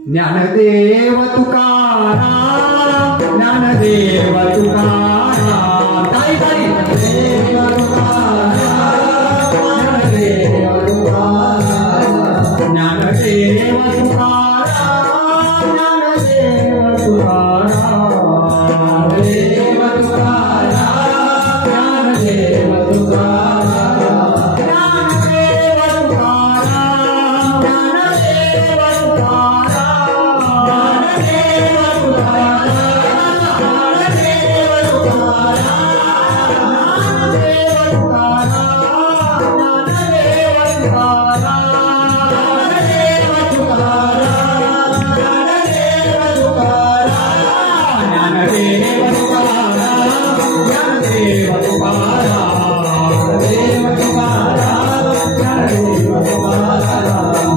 ज्ञानदेव तुकाराम, ज्ञानदेव तुकाराम, ताई ताई ज्ञानदेव तुकाराम, ज्ञानदेव तुकाराम, ज्ञानदेव तुकाराम, ज्ञानदेव तुकाराम, देव तुकाराम, ज्ञानदेव तुकाराम, ज्ञानदेव तुकाराम,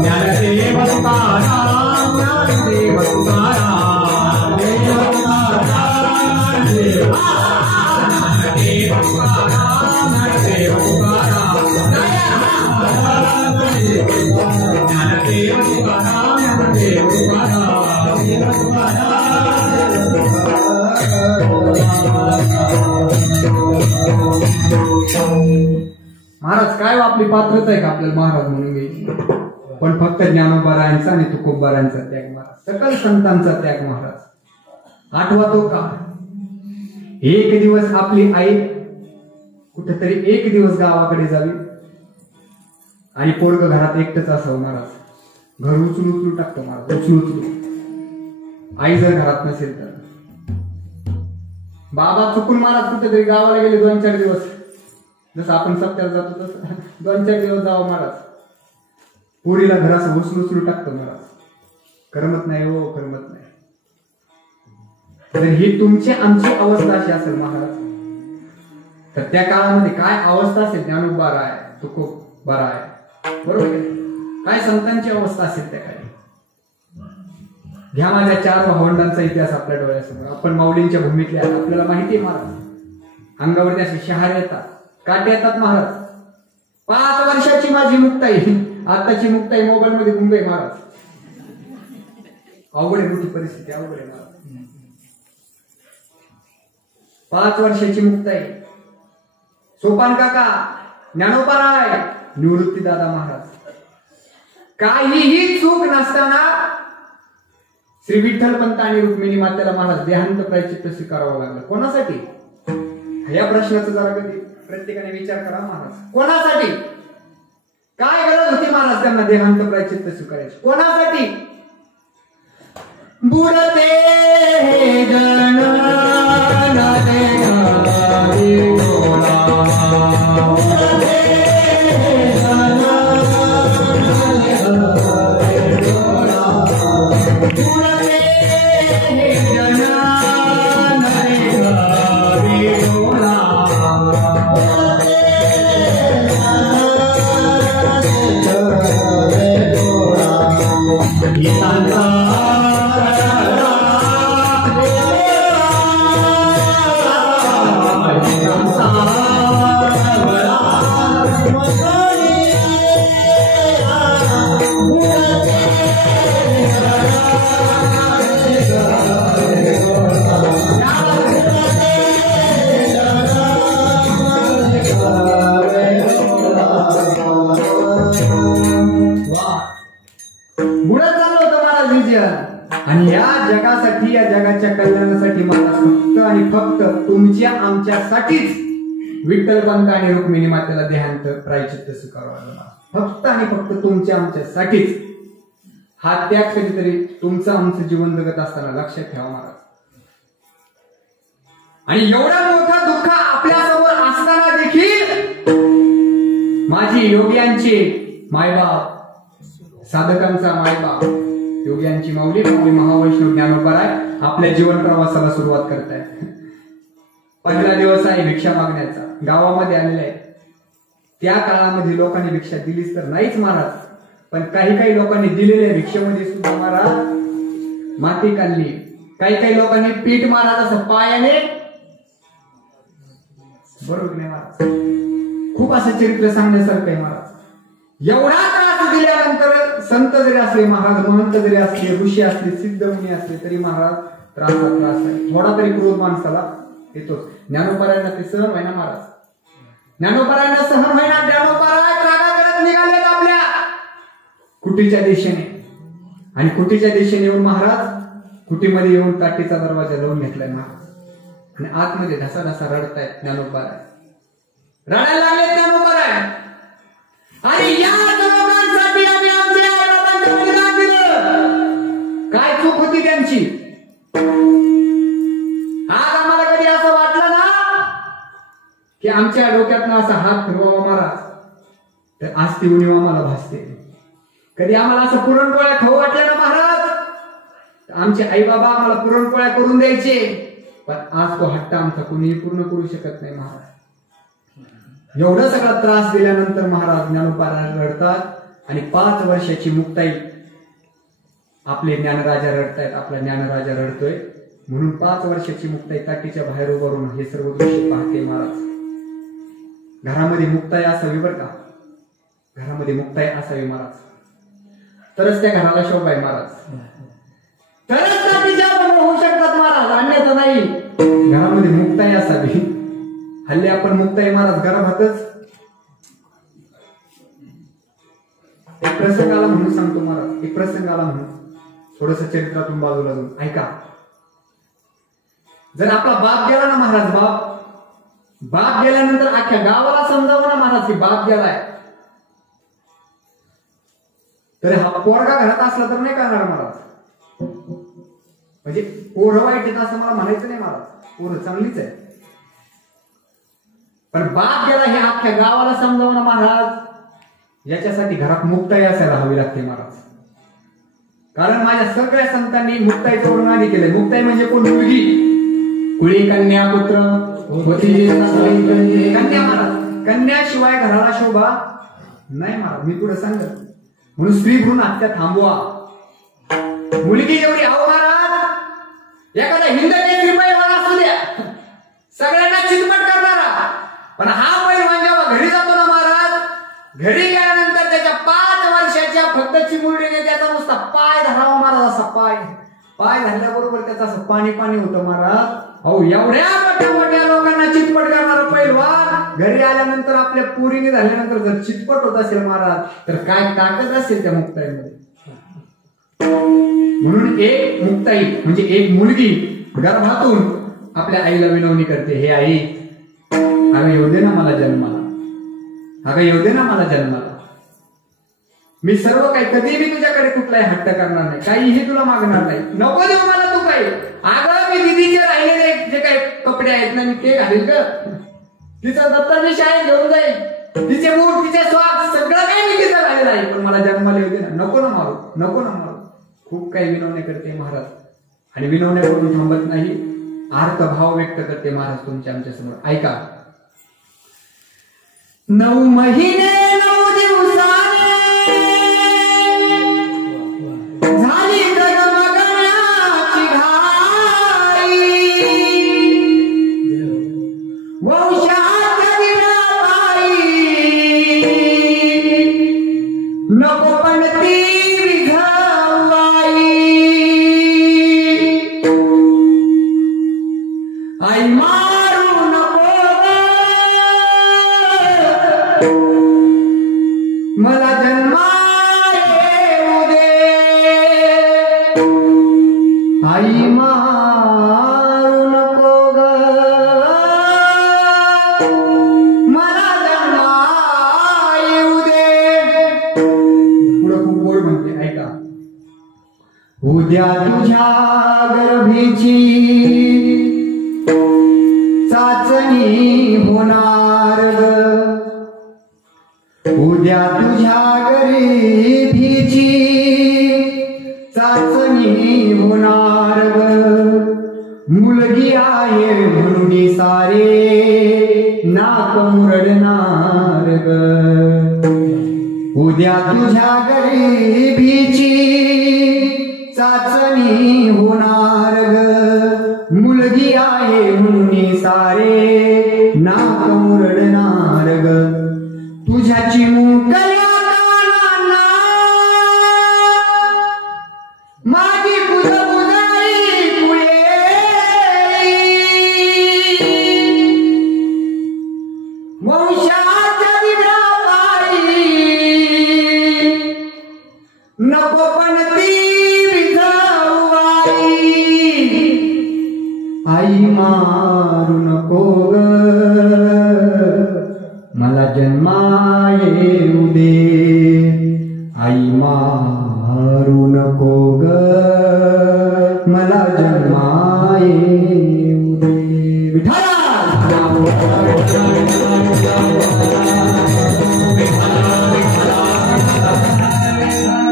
ज्ञानदेव महाराज काय आपली पात्रता आहे का आपल्याला महाराज म्हणून घ्यायची? पण फक्त ज्ञानोबारायांचा आणि तुकोबारायांचा त्याग महाराज, सकल संतांचा त्याग महाराज. आठवा तो का एक दिवस आपली आई कुठेतरी एक दिवस गावाकडे जावी आणि पोरग घरात एकटच असावं महाराज. घर उचलू टाकतो महाराज, उचलू. आई जर घरात नसेल तर बाबा चुकून महाराज कुठेतरी गावाला गेले 2-4 दिवस, जसं आपण सप्त्याला जातो तसं 2-4 दिवस जावं महाराज. पोरीला घराचं उचलू टाकतो महाराज. करमत नाही हो, करमत नाही. तर ही तुमची आमची अवस्था अशी असेल महाराज, तर त्या काळामध्ये काय अवस्था असेल? ज्ञानोबा राय, तुकोबा राय, बरोबर काय संतांची अवस्था असेल त्या काळी. घ्या माझ्या 4 भावंडांचा इतिहास आपल्या डोळ्यासमोर. आपण माऊलींच्या भूमीतले आहात, आपल्याला माहिती आहे महाराज. अंगावरती असे शहारे येतात, काटे येतात महाराज. 5 वर्षाची माझी मुक्ताई, आताची मुक्ताई मोबाईल मध्ये गुंग आहे महाराज. अवघड आहे, मोठी परिस्थिती अवघड आहे महाराज. 5 वर्षाची मुक्ताई. सोपान काका, ज्ञानोबा राय, निवृत्ती दादा महाराज. काहीही चूक नसताना श्री विठ्ठल पंत आणि रुक्मिणी मातेला महाराज देहांत प्रायश्चित्त स्वीकारावं लागलं. कोणासाठी? या प्रश्नाचा जरा कधी प्रत्येकाने विचार करा महाराज. कोणासाठी? काय गरज होती महाराज त्यांना देहांत प्रायश्चित्त स्वीकारायची? कोणासाठी? बुरते जन आणि या जगासाठी, या जगाच्या कल्याणासाठी महाराज फक्त आणि फक्त तुमच्या आमच्यासाठीच विठ्ठलपंत आणि रुक्मिणी मातेला देहांत प्रायश्चित्त स्वीकारावं लागलं. फक्त आणि फक्त तुमच्या आमच्यासाठीच. हा त्याग कधीतरी तुमचं आमचं जीवन जगत असताना लक्षात ठेवा महाराज. आणि एवढं मोठं दुःख आपल्यासमोर असताना देखील माझी योग्यांचे मायबाप, साधकांचा मायबाप, योग्यांची माऊली महावैष्णव ज्ञानोबराय आपल्या जीवन प्रवासाला सुरुवात करतायत. पहिला दिवस आहे भिक्षा मागण्याचा. गावामध्ये आलेला आहे. त्या काळामध्ये लोकांनी भिक्षा दिलीच तर नाहीच महाराज, पण काही लोकांनी दिलेल्या भिक्षेमध्ये सुद्धा महाराज माती काढली. काही लोकांनी पीठ महाराज असं पायाने, बरोबर नाही महाराज, खूप असं चरित्र सांगण्यासारखं आहे महाराज. एवढा त्रास दिल्यानंतर संत जरी असले महाराज, महंत जरी असले, ऋषी असले, सिद्ध मुनी असले, तरी महाराज त्रास आहे. थोडा तरी क्रोध माणसाला येतोच. ज्ञानोबरायांना ते सहन व्हायना महाराज, ज्ञानोबरायांना सहन व्हायना. ज्ञानोबराय त्रागा करत निघालेत आपल्या कुटीच्या दिशेने. आणि कुटीच्या दिशेने येऊन महाराज कुटीमध्ये येऊन काठीचा दरवाजा लावून घेतलाय महाराज. आणि आतमध्ये ढसा रडतायत ज्ञानोबराय, रडायला लागले ज्ञानोबराय. आणि या लोकांसाठी आम्ही आमच्या आई बाबांचं बलिदान दिलं. काय चूक होती त्यांची? आज आम्हाला कधी असं वाटलं ना की आमच्या डोक्यातनं असा हात फिरवावा महाराज, तर आज ती उणीव आम्हाला भासते. कधी आम्हाला असं पुरणपोळ्या खाऊ वाटल्या ना महाराज, तर आमचे आई बाबा आम्हाला पुरणपोळ्या करून द्यायचे. पण आज तो हट्ट आमचा कुणीही पूर्ण करू शकत नाही महाराज. एवढा सगळा त्रास दिल्यानंतर महाराज ज्ञानोबराय रडतात आणि 5 वर्षाची मुक्ताई आपले ज्ञानराजा रडतायत. आपला ज्ञानराजा रडतोय म्हणून 5 वर्षाची मुक्ताई काठीच्या बाहेर उभारून हे सर्व दृश्य पाहते महाराज. घरामध्ये मुक्ताई असावी बरं का, घरामध्ये मुक्ताई असावी महाराज, तरच त्या घराला शोभा आहे महाराज, तरच काठीच्या होऊ शकतात महाराज, अन्यथा नाही. घरामध्ये मुक्ताई असावी. हल्ली आपण मुक्ताई महाराज घरातच. एक प्रसंगाला म्हणून सांगतो महाराज, एक प्रसंगाला म्हणून थोडस चरित्रातून बाजूला जाऊन ऐका. जर आपला बाप गेला ना महाराज, बाप गेल्यानंतर अख्ख्या गावाला समजावं ना महाराज की बाप गेलाय, तर हा पोरगा घरात असला तर नाही करणार महाराज. म्हणजे पोरं वाईट आहेत असं मला म्हणायचं नाही महाराज, पोरं चांगलीच आहे. पण बाप गेला हे अख्ख्या गावाला समजावं ना महाराज, याच्यासाठी घरात मुक्ताई असायला हवी लागते महाराज. कारण माझ्या सगळ्या संतांनी मुक्ताईचं वर्णन आधी केलंय. मुक्ताई म्हणजे कोण? मुलगी, कुळी, कन्या, पुत्र, कन्या महाराज. कन्याशिवाय घराला शोभा नाही महाराज, मी पुढे सांगत. म्हणून स्त्री भ्रूण हत्या थांबवा. मुलगी एवढी हवं महाराज, एखादा हिंद केसरी पैलवान असू द्या, सगळ्यांना चितपट करणारा. पण हा पैलवान जेव्हा घरी जातो ना महाराज, घरी गेल्यानंतर त्याच्या 5 वर्षाच्या फक्त चिमुरडीने त्याचा नुसता पाय धरावा महाराज. असा पाय धरल्याबरोबर त्याचं असं पाणी होतं महाराज. अहो एवढ्या मोठ्या लोकांना चितपट करणारा पैलवान घरी आल्यानंतर आपल्या पोरीने झाल्यानंतर जर चितपट होत असेल महाराज, तर काय ताकद असेल त्या मुक्ताईमध्ये. म्हणून एक मुक्ताई म्हणजे एक मुलगी गर्भातून आपल्या आईला विनवणी करते, हे आई, अगं येऊ दे ना मला जन्माला, अगं येऊ दे ना मला जन्माला. मी सर्व काही कधी मी तुझ्याकडे कुठलाही हट्ट करणार नाही, काहीही तुला मागणार नाही, नको देऊ मला तू काही. अगं मी दिदीचे राहिलेले जे काही कपडे आहेत ना, मी ते घालील ग, तिचं दप्तर मी शाळेत घेऊन जाईल, तिचे बूट, तिचे सॉक्स सगळं काही मी तिचं राहिलेलं आहे, पण मला जन्माला येऊ दे ना, नको ना मारू. खूप काही विनवणे करते महाराज. आणि विनवणे करून थांबत नाही, आर्त भाव व्यक्त करते महाराज तुमच्या आमच्या समोर. ऐका. 9 महिने 9 दिवसाने झाली जगमगण्याची घाई, वंशात विराबाई नको पण ती विधवाई. आई मारू नको मला जन्मा येऊ दे, आई मारू नको ग मला जन्मा येऊ दे. पुढं खूप गोड म्हणते, ऐका. उद्या तुझ्या गर्भीची चाचणी होणार ग, उद्या तुझ्या गरिबीची चाचणी होणार ग, मुलगी आहे म्हणून सारे नाक मुरडणार ग, उद्या तुझ्या गरिबीची चाचणी होणार ग, मुलगी आहे म्हणून सारे नाक मुरडणार ग, तुझ्या चिमुकल्या कानांना माझी बुजबुजाई कुळे, वंशाच्या दिव्या पायी नको पण ती विझवाई, आई मारू नको ग, मला जन्मा येऊ दे, आई मारू नको ग, मला जन्मा येऊ दे. विठ्ठला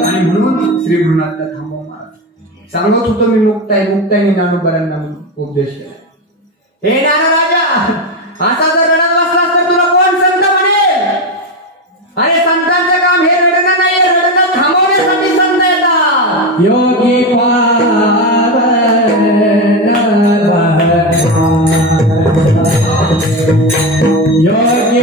आणि म्हणून श्री गुरुनाथ थांबव महाराज सांगत होतो मी मुक्ताई मुक्ताई ज्ञानोबारांना उपदेश केला. हे ज्ञानराजा, असा जर रडत बसलास तर तुला कोण संत म्हणेल? अरे संतांचं काम हे रडणं नाही, रडणं थांबवण्यासाठी संत येतात. योगी योगी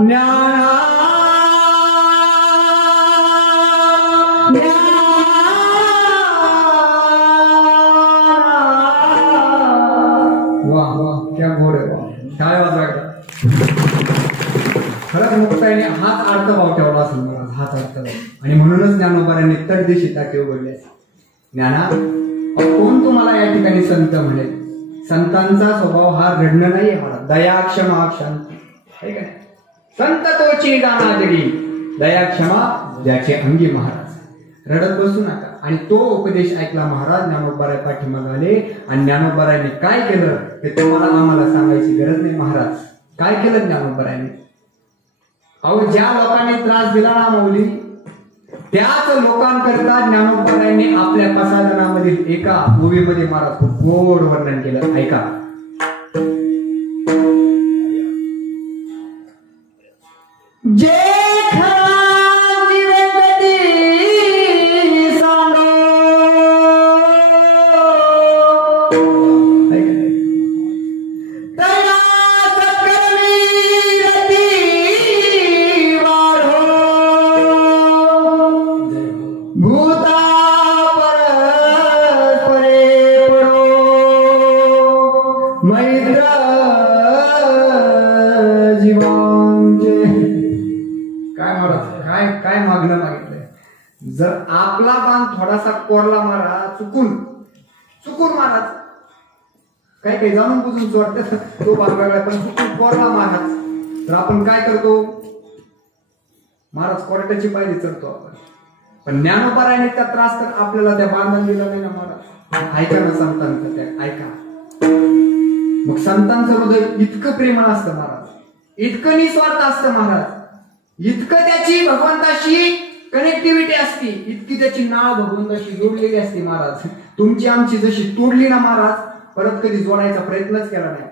वाह वाह, क्या गोड आहे वाह. काय वाजवायचा खरंच मुक्ताईने हाच अर्थभाव ठेवला असेल मला, हाच अर्थभाव. आणि म्हणूनच ज्ञानोबाऱ्यांनी तडदेशी टाके उघडले. ज्ञाना, कोण तुम्हाला या ठिकाणी संत म्हणेल? संतांचा स्वभाव हा रडणं नाही मला, दया क्षमा शांती आहे का? संत तोची जाणा जगी, दया क्षमा ज्याचे अंगी महाराज. रडत बसू नका. आणि तो उपदेश ऐकला महाराज. ज्ञानोबाराय पाठीमागे आले आणि ज्ञानोबारायने काय केलं हे तुम्हाला आम्हाला सांगायची गरज नाही. महाराज काय केलं ज्ञानोबारायने? अहो, ज्या लोकांनी त्रास दिला ना मौली, त्याच लोकांकरता ज्ञानोबारायने आपल्या 5 जणांमधील एका ओवीमध्ये महाराज खूप गोड वर्णन केलं. ऐका. जे जर आपला बाण थोडासा कोरला मारा, चुकून मारा, काही जाणून बुजून चोरते तो बाण वेगळा, पण चुकून कोरला महाराज तर आपण काय करतो? महाराज कोर्टाची पायरी चढतो आपण. पण ज्ञानोबारायने त्या त्रास तर आपल्याला त्या बांधून दिला नाही ना महाराज. ऐका ना संतांचं, त्या ऐका. मग संतांचं हृदय इतकं प्रेमळ असतं महाराज, इतकं निस्वार्थ असतं महाराज, इतकं त्याची भगवंताशी कनेक्टिव्हिटी असती, इतकी त्याची नाळ भगवंताशी जोडलेली असते महाराज. तुमची आमची जशी तोडली ना महाराज, परत कधी जोडायचा प्रयत्नच केला नाही.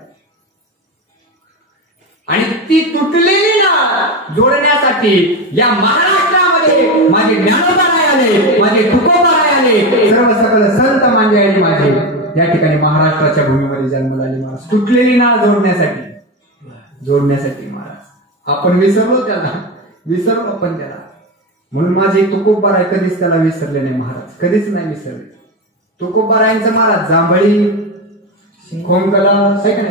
आणि ती तुटलेली नाळ जोडण्यासाठी या महाराष्ट्रामध्ये माझे ज्ञानोबाराय आले, माझे तुकोबाराय आले, सर्व सकल संत मांजे आले माझे या ठिकाणी महाराष्ट्राच्या भूमीमध्ये जन्माला आले महाराज. तुटलेली नाळ जोडण्यासाठी महाराज. आपण विसरलो त्याला, विसरलो आपण त्याला. म्हणून माझे तुकोबाराय कधीच त्याला विसरले नाही महाराज, कधीच नाही विसरले. तुकोबारायांचं महाराज जांभळी खोंकला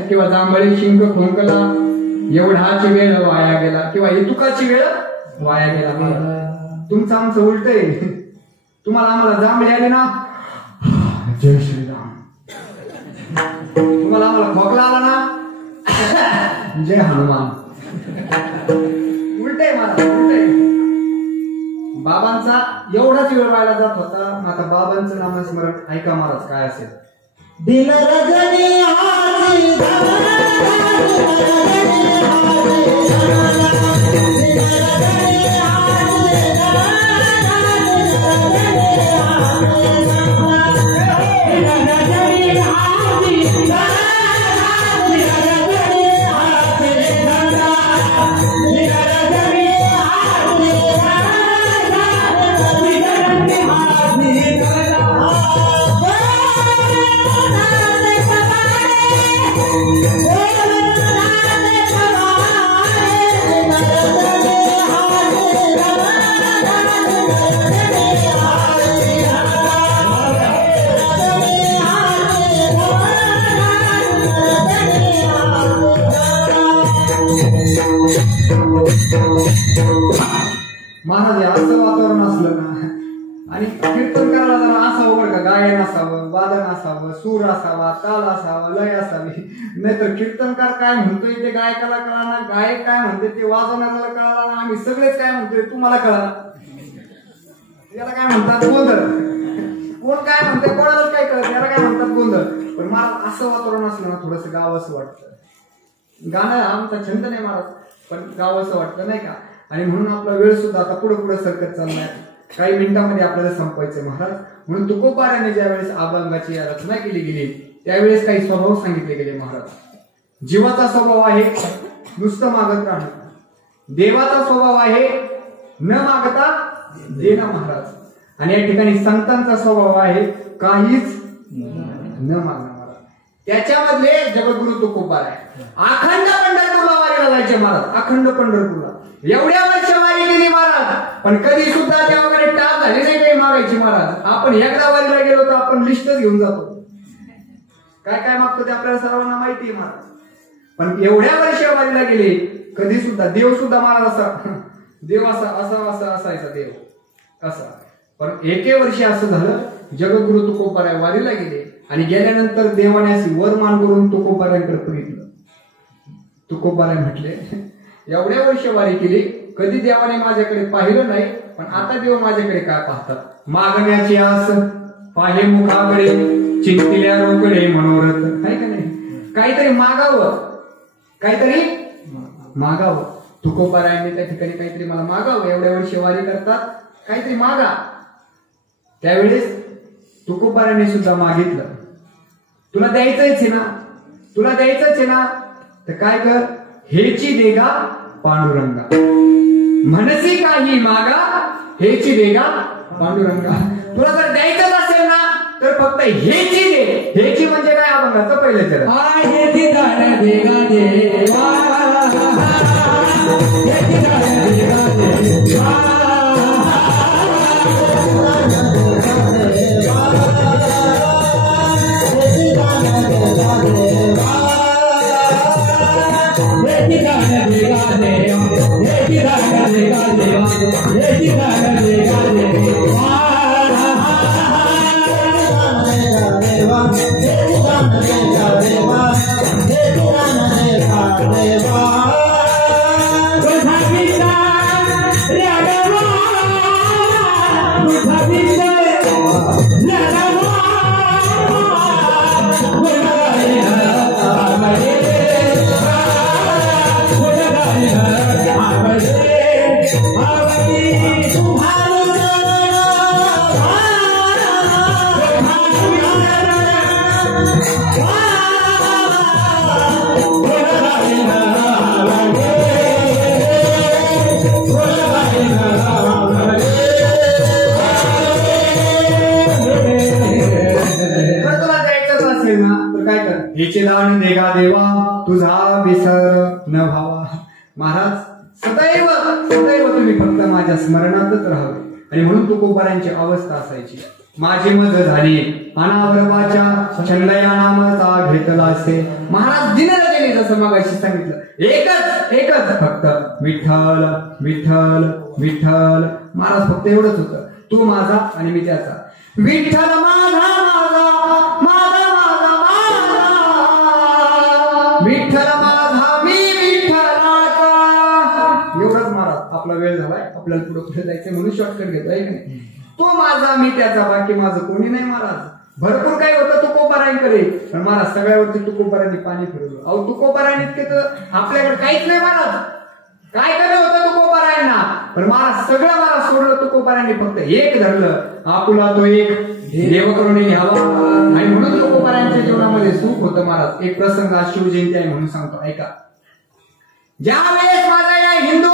किंवा जांभळी शिंक खोंकला, एवढाची वेळ वाया गेला किंवा इतुकाची वेळ वाया गेला महाराज. तुमचं आमचं उलट आहे. तुम्हाला आम्हाला जांभळी आले ना, जय श्रीराम. तुम्हाला आम्हाला खोकला आला ना, जय हनुमान. उलट आहे महाराज, उलट आहे. बाबांचा एवढाच वेळ व्हायला जात होता. आता बाबांचं नामस्मरण ऐका महाराज काय असेल. दिल रजनी महाराज असं वातावरण असलं ना, आणि कीर्तन करायला जरा असावं बरं का, गायन असावं, वादन असावं, सूर असावा, ताल असावा, लय असावी. नाहीतर कीर्तनकार काय म्हणतोय ते गायकाला कळाना, गायक काय म्हणते ते वाजवणाऱ्याला कळाला ना, आम्ही सगळेच काय म्हणतोय तुम्हाला कळाला. याला काय म्हणतात गोंधळ. कोण काय म्हणते कोणालाच काय कळत, याला काय म्हणतात गोंधळ. पण महाराज असं वातावरण असलं ना, थोडस गाव असं वाटतं. गाणं आमचा छंद नाही महाराज, पण गाव असं वाटतं नाही का. आणि म्हणून आपला वेळ सुद्धा आता पुढे पुढे सरकत चाललाय. काही मिनिटांमध्ये आपल्याला संपवायचं महाराज. म्हणून तुकोबाराने ज्या वेळेस अभंगाची रचना केली गेली त्यावेळेस काही स्वभाव सांगितले गेले महाराज. जीवाचा स्वभाव आहे नुसतं मागत राहणं, देवाचा स्वभाव आहे न मागता देणं महाराज. आणि या ठिकाणी संतांचा स्वभाव आहे काहीच न मागणं महाराज. त्याच्यामधले जगद्गुरु तुकोबाराय अखंड पंढरपूरला वारीला जायचे राहायचे महाराज अखंड पंढरपूरला. एवढ्या वर्ष वारी केली महाराज, पण कधी सुद्धा देवाकडे टाप झाली नाही काही मागायची महाराज. आपण एकदा वारीला गेलो तर आपण लिस्टच घेऊन जातो, काय काय मागतो ते आपल्याला सर्वांना माहिती आहे महाराज. पण एवढ्या वर्ष वारीला गेले कधी सुद्धा देव सुद्धा महाराज असा देव असा असा असा असायचा देव असा. पण एके वर्षी असं झालं, जगद्गुरु तुकोबाराय वारीला गेले आणि गेल्यानंतर देवाने अशी वरमान करून तुकोबारायांकडे बघितलं. तुकोबाराय म्हटले, एवढ्या वर्ष वारी केली कधी देवाने माझ्याकडे पाहिलं नाही, पण आता देव माझ्याकडे काय पाहतात. मागण्याची आस पाहे मुखाकडे, चिंतिल्या रोकडे मनोरथ. आहे का नाही, काहीतरी मागावं, काहीतरी मागावं. तुकोबारायांनी त्या ठिकाणी काहीतरी मला मागावं, एवढ्या वर्ष वारी करतात काहीतरी मागा. त्यावेळेस तुकोबारायांनी सुद्धा मागितलं, तुला द्यायचंच आहे ना, तुला द्यायचंच आहे ना, तर काय कर, हेची देगा पांडुरंगा, म्हणसी काही मागा हेची देगा पांडुरंगा. तुला जर द्यायचंच असेल ना तर फक्त हेची दे. हेची म्हणजे काय, अभंगाचं पहिलं चरण. हेची दान देगा देवा, हेची दान देगा देवा, हेचे दान देगा देवा, तुझा विसर न भावा. महाराज सदैव सदैव तुम्ही फक्त माझ्या स्मरणातच राहावे. आणि म्हणून तुकोबारायांची अवस्था असायची, माझी मज झाली अनावरवाच्या छंदया नामाचा घेतला असे. महाराज दिनरजेने जसं मगाशी सांगितलं, एकच एकच फक्त विठ्ठल विठ्ठल विठ्ठल. महाराज फक्त एवढंच होतं, तू माझा आणि मी त्याचा. विठ्ठल माझा माझा माझा विठ्ठल माझा मी विठ्ठलाचा. एवढंच महाराज. आपला वेळ झालाय, आपल्याला पुढे पुढे जायचंय म्हणून शॉर्टकट घेतो आहे की नाही. तो माझा मी त्याचा, बाकी माझं कोणी नाही महाराज. भरपूर काही होतं तुकोबारायांकडे, पण महाराज सगळ्यावरती तुकोबारायांनी पाणी फिरवलं. अहो तुकोबारायांनी इतके तर आपल्याकडे काहीच नाही महाराज. काय केलं होतं तुकोबारायांना, पण महाराज सगळं महाराज सोडलं. तुकोबारायांनी फक्त एक धरलं, आपुला तो एक देव करून घ्यावा. आणि म्हणून तुकोबारायांच्या जीवनामध्ये सुख होतं महाराज. एक प्रसंग आज शिवजयंती आहे म्हणून सांगतो, ऐका. ज्या वेळेस माझा या हिंदू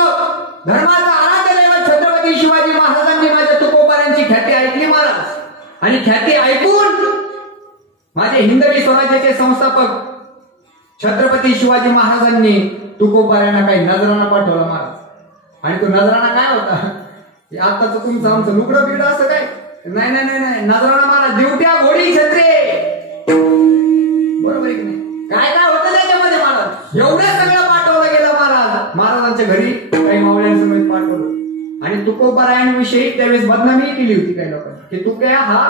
धर्माचा आराध्य दैवत छत्रपती शिवाजी महाराजांनी माझ्या तुकोबारायांची ख्याती ऐकली महाराज, आणि ख्याती ऐकून माझे हिंदवी स्वराज्याचे संस्थापक छत्रपती शिवाजी महाराजांनी तुकोबारायांना काही नजराना पाठवला महाराज. आणि तो नजराना काय होता, आताच तुमचं आमचं लुगडं बिगडं असं काय नाही नाही नाही नाही. नजराना महाराज दिवट्या घोडी छत्रे, बरोबर आहे की नाही. काय काय होतं त्याच्यामध्ये महाराज, एवढं सगळं पाठवलं गेलं महाराज. महाराजांच्या घरी काही मावळ्यांसमेत पाठवलं. आणि तुकोबारायांविषयी त्यावेळेस बदनामी केली होती काही लोकांनी, की तुकया हा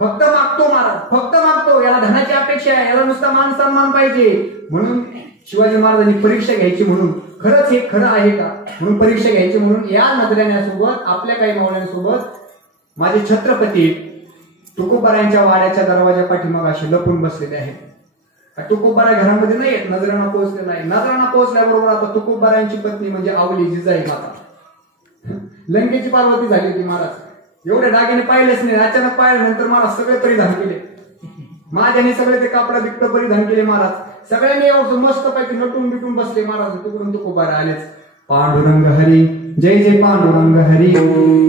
फक्त मागतो महाराज, फक्त मागतो, याला धनाची अपेक्षा आहे, याला नुसता मान सन्मान पाहिजे. म्हणून शिवाजी महाराजांनी परीक्षा घ्यायची, म्हणून खरंच हे खरं आहे का म्हणून परीक्षा घ्यायची. म्हणून या नजऱ्यासोबत आपल्या काही मावळ्यांसोबत माझे छत्रपती तुकोबारायांच्या वाड्याच्या दरवाजा पाठीमागे असे लपून बसलेले आहेत. तुकोबाराय घरामध्ये नाही येत, नजरांना पोहोचले नाही. नजरांना पोहोचल्याबरोबर आता तुकोबारायांची पत्नी म्हणजे आवली जिजाई माता, लंकेची पार्वती झाली होती महाराज. एवढे दागिने पाहिलेच नाही, अचानक पाहिल्यानंतर महाराज सगळे परिधान केले. माझ्याने सगळे ते कापडा बिकट परिधान केले महाराज. सगळ्यांनी एवढं मस्त पैकी नटून बिटून बसले महाराज. तिकडून तुकोबाराय आलेच. पांडुरंग हरी जय जय पांडुरंग हरी,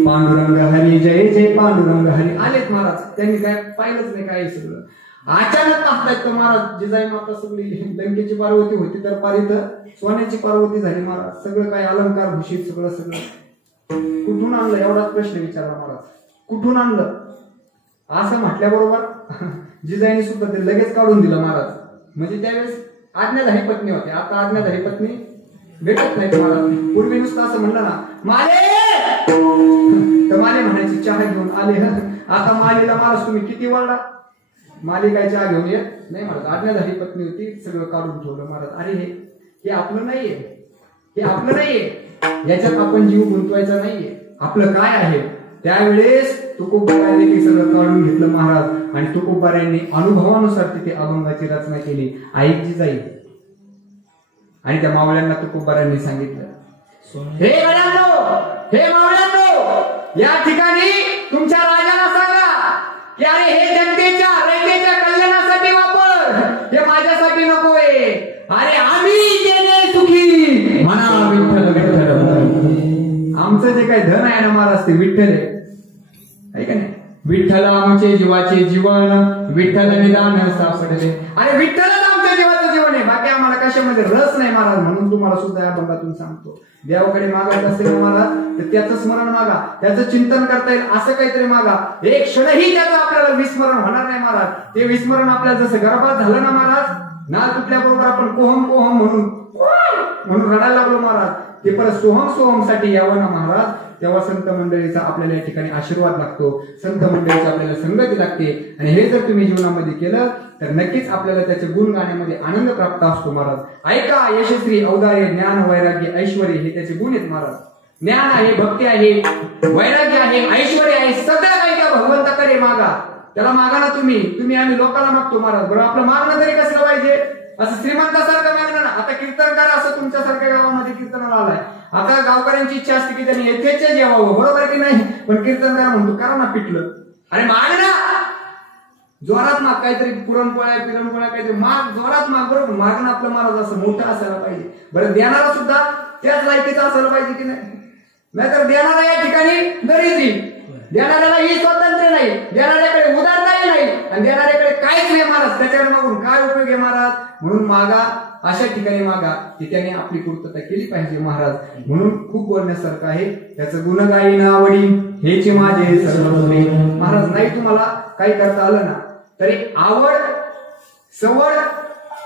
पांडुरंग हरी जय जय पांडुरंग हरी आलेच महाराज. त्यांनी काय पाहिलंच नाही काय सगळं. अचानक पाहतायत तर महाराज जिजाई माता सगळी लंकेची पार्वती होती तर पारित सोन्याची पार्वती झाली महाराज. सगळं काय अलंकार भूषित सगळं कुठून आणलं एवढाच प्रश्न विचारला महाराज. कुठून आणलं असं म्हटल्याबरोबर जिजाईने सुद्धा ते लगेच काढून दिलं महाराज. म्हणजे त्यावेळेस आज्ञाधारी पत्नी होते, आता आज्ञाधारी पत्नी भेटत नाही महाराज. पूर्वी नुसतं असं म्हणलं ना माले तर माले म्हणायची चहा घेऊन आले. आता मालीला महाराज तुम्ही किती वळला, माली काय चहा घेऊन येत नाही महाराज. आज्ञाधारी पत्नी होती, सगळं काढून ठेवलं महाराज. अरे हे आपलं नाहीये, हे आपलं नाहीये, याच्यात आपण जीव गुंतवायचा नाहीये. आपलं काय आहे त्यावेळेस तुकोबारायांनी सगळं काढून घेतलं महाराज. आणि तुकोबारायांनी अनुभवानुसार तिथे अभंगाची रचना केली. ऐक जिजाई. आणि त्या मावळ्यांना तुकोबारायांनी सांगितलं, हे गड्यांनो, हे मावळ्यांनो, या ठिकाणी तुमच्या राजाला सांगा की अरे हे जनतेच्या रयतेच्या कल्याणासाठी वापर, हे माझ्यासाठी नकोय. अरे आम्ही जेणे सुखी म्हणा विठ्ठल विठ्ठल. आमचं जे काही धन आहे ना महाराज ते विठ्ठल आहे का नाही. विठ्ठल आमचे जीवाचे जीवन, विठ्ठल निदान सापडले. अरे विठ्ठलच आमच्या जीवाचं जीवन आहे, बाकी आम्हाला कशामध्ये रस नाही महाराज. म्हणून तुम्हाला सुद्धा या बंगातून सांगतो, देवाकडे मागायचं असेल महाराज तर त्याचं स्मरण मागा, त्याचं चिंतन करता येईल असं काहीतरी मागा. एक क्षणही त्याचं आपल्याला विस्मरण होणार नाही महाराज. ते विस्मरण आपल्याला जसं गर्भात झालं ना महाराज, नाल तुटल्याबरोबर आपण कोहम कोहम म्हणून रडायला लागलो महाराज. ते परत सोहम सोहम साठी यावं ना महाराज, तेव्हा संत मंडळीचा आपल्याला या ठिकाणी आशीर्वाद लागतो, संत मंडळीची आपल्याला संगती लागते. आणि हे जर तुम्ही जीवनामध्ये केलं तर नक्कीच आपल्याला त्याचे गुण गाण्यामध्ये आनंद प्राप्त असतो महाराज. ऐका, यशस्वी औदार्य ज्ञान वैराग्य ऐश्वर्य हे त्याचे गुण आहेत महाराज. ज्ञान आहे, भक्ती आहे, वैराग्य आहे, ऐश्वर्य आहे, सगळं काही त्या भगवंताकडे मागा. त्याला मागा ना तुम्ही आम्ही लोकांना मागतो महाराज. बरं आपलं मागणं तरी कसलं पाहिजे, असं श्रीमंतासारखं मागणं ना. आता कीर्तन करा असं तुमच्यासारख्या गावामध्ये कीर्तनाला आलाय. आता गावकऱ्यांची इच्छा असते की त्यांनी येथेच जेवावं, बरोबर की नाही. पण कीर्तन करा म्हणतो, करा ना पिटलं. अरे माग ना, जोरात माग, काहीतरी पुरणपोळ्या काहीतरी माग, जोरात माग. बरोबर मागणं आपलं महाराज असं मोठं असायला पाहिजे. बरं देणारा सुद्धा त्याच लायकीचा असायला पाहिजे की नाही. नाहीतर देणारा या ठिकाणी दरिद्री, देणाऱ्याला ही स्वातंत्र्य नाही, देणाऱ्याकडे उदारताही नाही आणि देणाऱ्याकडे काहीच नाही महाराज. त्याच्याकडे मागून काय उपयोग आहे महाराज. म्हणून मागा, अशा ठिकाणी मागा की त्याने आपली पूर्तता केली पाहिजे महाराज. म्हणून खूप बोलण्यासारखं आहे. त्याचं गुण गायी ना आवडी हेच माझे सर्व महाराज. नाही तुम्हाला काही करता आलं ना तरी आवड, सवड,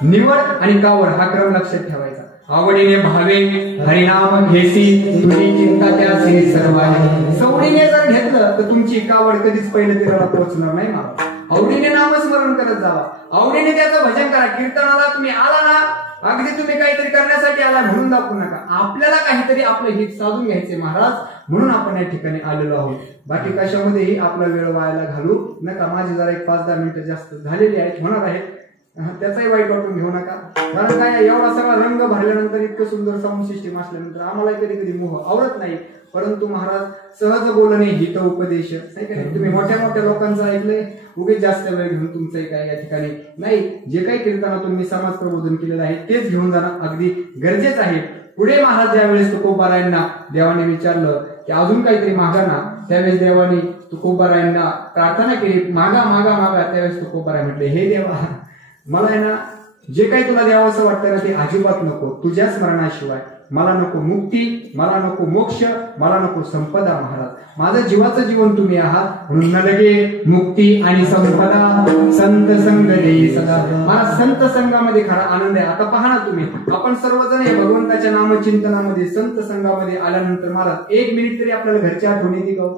निवड आणि कावड हा क्रम लक्षात ठेवायचा. आवडीने भावे हरिनाम घेसी, तुझी चिंता त्यासी सर्व आहे. सवडीने जर घेतलं तर तुमची कावड कधीच पहिल्या तीराला पोहोचणार नाही महाराज. आवडीने नामस्मरण करत जावा, आवडीने त्याचं भजन करा. कीर्तनाला तुम्ही आला ना, अगदी तुम्ही काहीतरी करण्यासाठी आला म्हणून दाखवू नका. आपल्याला काहीतरी आपलं हित साधून घ्यायचे महाराज, म्हणून आपण या ठिकाणी आलेलो आहोत. बाकी कशामध्येही आपला वेळ वायाला घालू नका. माझी जरा एक 5-10 मिनिटं जास्त झालेली आहेत, होणार आहेत, त्याचाही वाईट वाटून घेऊ नका. कारण काय, एवढा सगळा रंग भरल्यानंतर, इतकं सुंदर साऊंड सिस्टीम असल्यानंतर आम्हाला कधी कधी मोह आवडत नाही. परंतु महाराज सहज बोलणे हित उपदेश नाही का. तुम्ही मोठ्या मोठ्या लोकांचं ऐकलंय, उगेच जास्त वेळ घेऊन तुमचंही काही या ठिकाणी नाही. जे काही कीर्तनातून मी समाज प्रबोधन केलेलं आहे तेच घेऊन जाणं अगदी गरजेचं आहे. पुढे महाराज ज्यावेळेस तुकोबारायांना देवाने विचारलं की अजून काहीतरी मागा ना, त्यावेळेस देवाने तुकोबारायांना प्रार्थना केली, मागा मागा मागा. त्यावेळेस तुकोबाराय म्हटले, हे देवा, मला आहे ना जे काही तुला द्यावं असं वाटतं ना ते अजिबात नको. तुझ्या स्मरणाशिवाय मला नको मुक्ती, मला नको मोक्ष, मला नको संपदा महाराज. माझं जीवाचं जीवन तुम्ही आहात, म्हणून न लगे मुक्ती आणि संपदा संत संग देई सदा. मला संत संघामध्ये खरा आनंद आहे. आता पहा ना तुम्ही, आपण सर्वजण हे भगवंताच्या नामचिंतनामध्ये संत संघामध्ये आल्यानंतर महाराज 1 मिनिट तरी आपल्याला घरच्या आठवणी येते का.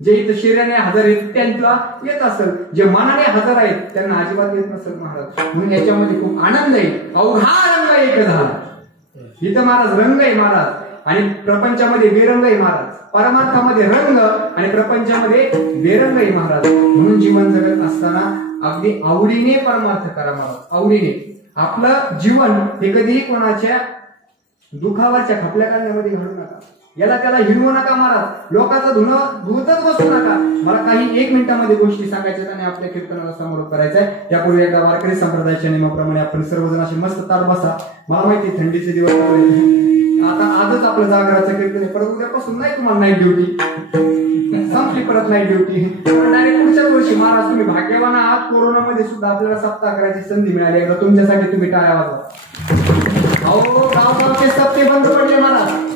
जे इथं शरीराने हजर आहेत त्यांना येत असेल, जे मनाने हजर आहेत त्यांना अजिबात येत नसेल महाराज. म्हणून याच्यामध्ये खूप आनंद आहे. अवघा रंग एक झाला. इथं महाराज रंग आहे महाराज, आणि प्रपंचामध्ये बेरंग आहे महाराज. परमार्थामध्ये रंग आणि प्रपंचामध्ये बेरंग आहे महाराज. म्हणून जीवन जगत असताना अगदी आवडीने परमार्थ करा महाराज. आवडीने आपलं जीवन हे कधीही कोणाच्या दुखावरच्या खपल्या करण्यामध्ये घालू नका. याला त्याला हिरवू नका महाराज. लोकांचं धुतच बसू नका. मला काही 1 मिनिटामध्ये गोष्टी सांगायच्या आणि आपल्या कीर्तनाला समोर करायचंय. त्यापूर्वी एका वारकरी संप्रदायाच्या नियमाप्रमाणे आपण सर्वजण असे मस्त ताट बसा. मला माहिती थंडीचे दिवस आता आजच आपलं जागराचं कीर्तन आहे, परत उद्यापासून नाही तुम्हाला नाईट ड्युटी संपली. आमची परत नाही ड्युटी. डायरेक्ट पुढच्याच वर्षी महाराज तुम्ही भाग्यवान आहात, कोरोनामध्ये सुद्धा आपल्याला सप्ताह करायची संधी मिळाली. एकदा तुमच्यासाठी तुम्ही टाळ्या वाजवा. अहो गावगावचे सप्ते बंद पडले महाराज,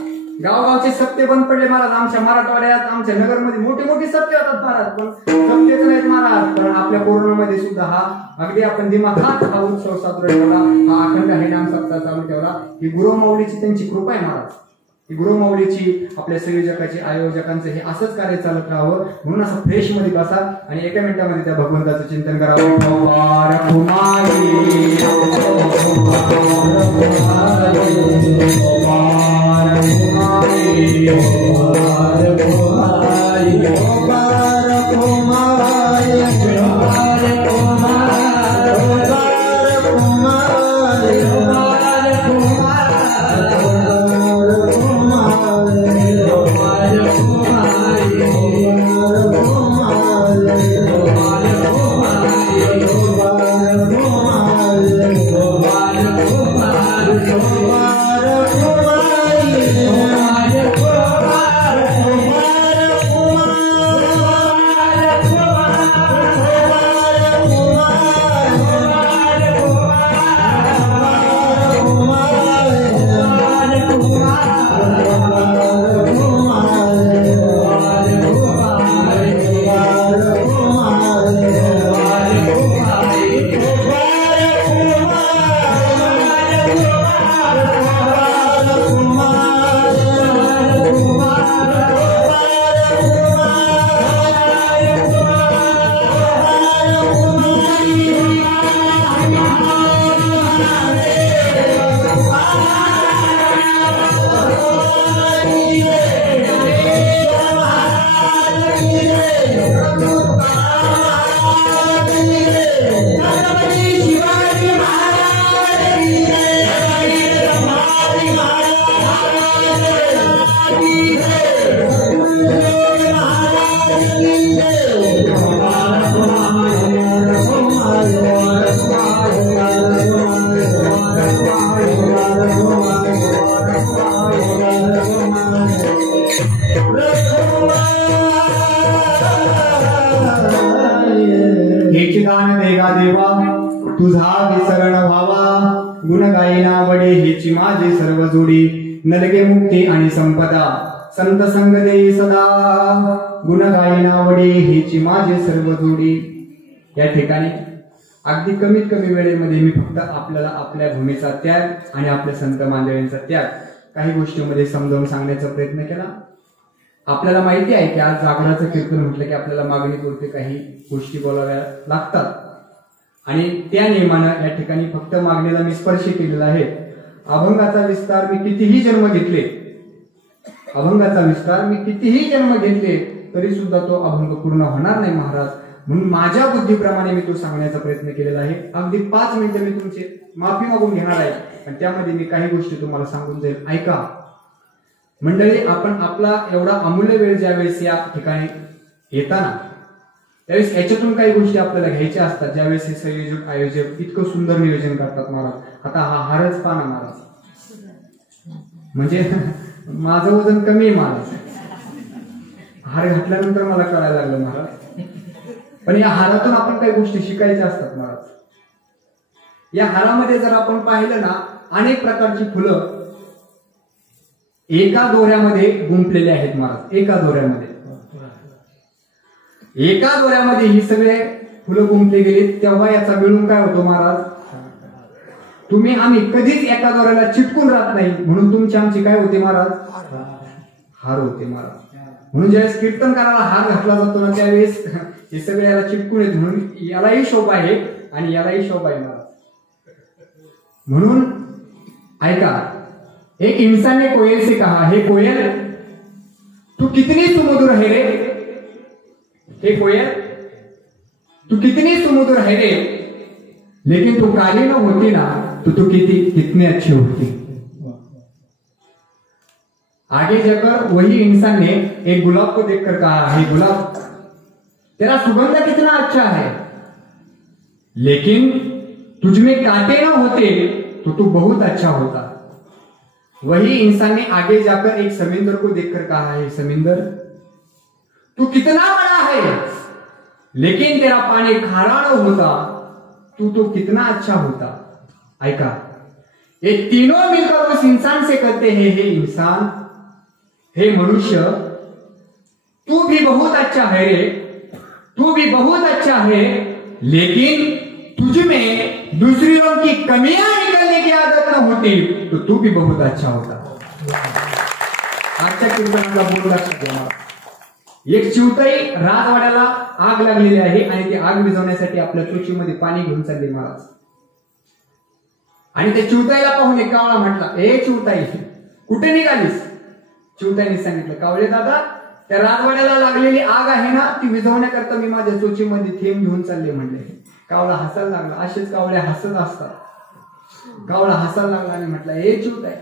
गावगावचे सप्ते बंद पडले महाराज. आमच्या मराठवाड्यात आमच्या नगरमध्ये मोठी मोठी सप्ते होतात महाराज, पण सप्तेच नाहीत महाराज. पण आपल्या कोरोनामध्ये सुद्धा हा अगदी आपण दिमाखात हा उत्सव साजरा ठेवला, हा अखंड हरिनाम सप्ताह चालू ठेवला. ही गुरुमाऊलीची त्यांची कृपा आहे महाराज. ही गुरुमाऊलीची, आपल्या संयोजकाची, आयोजकांचं हे असंच कार्य चालत राहावं. म्हणून असं फ्रेश मध्ये बसा आणि एका मिनिटामध्ये त्या भगवंताचं चिंतन करावं. तुझा विसरण व्हावा गुण गायना वडे हेची माझे सर्व जोडी नलगे मुक्ती आणि संपदा संत संग दे सदा गुण गायना वडे हेची माझे सर्व जोडी. या ठिकाणी अगदी कमीत कमी वेळेमध्ये मी फक्त आपल्याला आपल्या भूमीचा त्याग आणि आपल्या संत मांडळींचा त्याग काही गोष्टींमध्ये समजावून सांगण्याचा प्रयत्न केला. आपल्याला माहिती आहे की आज जागराचं कीर्तन म्हटलं की आपल्याला मागणीपुरते काही गोष्टी बोलाव्या लागतात आणि त्या नियमानं या ठिकाणी फक्त मागणीला मी स्पर्श केलेला आहे. अभंगाचा विस्तार मी कितीही जन्म घेतले, अभंगाचा विस्तार मी कितीही जन्म घेतले तरी सुद्धा तो अभंग पूर्ण होणार नाही महाराज. म्हणून माझ्या बुद्धीप्रमाणे मी तो सांगण्याचा प्रयत्न केलेला आहे. अगदी 5 मिनिटं मी तुमची माफी मागून घेणार आहे आणि त्यामध्ये मी काही गोष्टी तुम्हाला सांगून जाईल. ऐका मंडळी, आपण आपला एवढा अमूल्य वेळ ज्यावेळेस या ठिकाणी येताना त्यावेळेस याच्यातून काही गोष्टी आपल्याला घ्यायच्या असतात. ज्यावेळेस हे संयोजक आयोजक इतकं सुंदर नियोजन करतात महाराज. आता हा हारच पाना महाराज, म्हणजे माझं वजन कमी आहे महाराज. हार घातल्यानंतर मला कळायला लागलं महाराज. पण या हारातून आपण काही गोष्टी शिकायच्या असतात महाराज. या हारामध्ये जर आपण पाहिलं ना, अनेक प्रकारची फुलं एका दोऱ्यामध्ये गुंफलेले आहेत महाराज. एका दोऱ्यामध्ये ही सगळे फुलं गुंफले गेली. तेव्हा याचा मिळून काय होतो महाराज, आम्ही कधीच एका दोऱ्याला चिटकून राहत नाही. म्हणून तुमची आमची काय होते महाराज, हार होते महाराज. म्हणून ज्यावेळेस कीर्तन करायला हार घातला जातो ना, त्यावेळेस हे सगळे याला चिटकून येत. म्हणून यालाही शोभा आहे आणि यालाही शोभा आहे महाराज. म्हणून ऐका, एक इंसान ने कोयल से कहा, हे कोयल तू कितनी सुमधुर है रे, हे कोयल तू कितनी सुमधुर है रे, लेकिन तू काली न होती ना तो तू कितनी अच्छी होती. आगे जाकर वही इंसान ने एक गुलाब को देखकर कहा, हे गुलाब तेरा सुगंध कितना अच्छा है, लेकिन तुझमें कांटे न होते तो तू बहुत अच्छा होता. वही इंसान ने आगे जाकर एक समिंदर को देखकर कहा, हे समिंदर तू कितना बड़ा है, लेकिन तेरा पानी खारा न होता तू तो कितना अच्छा होता। ऐका, ये तीनों मिलकर उस इंसान से कहते हैं, हे इंसान, हे मनुष्य, तू भी बहुत अच्छा है रे, तू भी बहुत अच्छा है, लेकिन तुझ में दूसरों की कमियां निकलने की आदत न होती तो तू भी बहुत अच्छा होता। आजच्या कीर्तनाला बोल लक्षात घ्या। एक चिवताई राजवाड्याला आग लागलेली आहे आणि ती आग विझवण्यासाठी आपल्या चोचीमध्ये पाणी घेऊन चालले महाराज। आणि त्या चिवताईला पाहून एक कावळा म्हटला, ए चिवताई, कुठे निघालीस? चिवताईने सांगितलं, कावळे दादा, त्या राजवाड्याला लागलेली आग आहे ना, ती विझवण्याकरता मी माझ्या चोचीमध्ये थेंब घेऊन चालले म्हणले। कावळा हसायला लागला, असेच कावळे हसत असतात। कावळा हसायला लागला आणि म्हटला, ए चिवताई,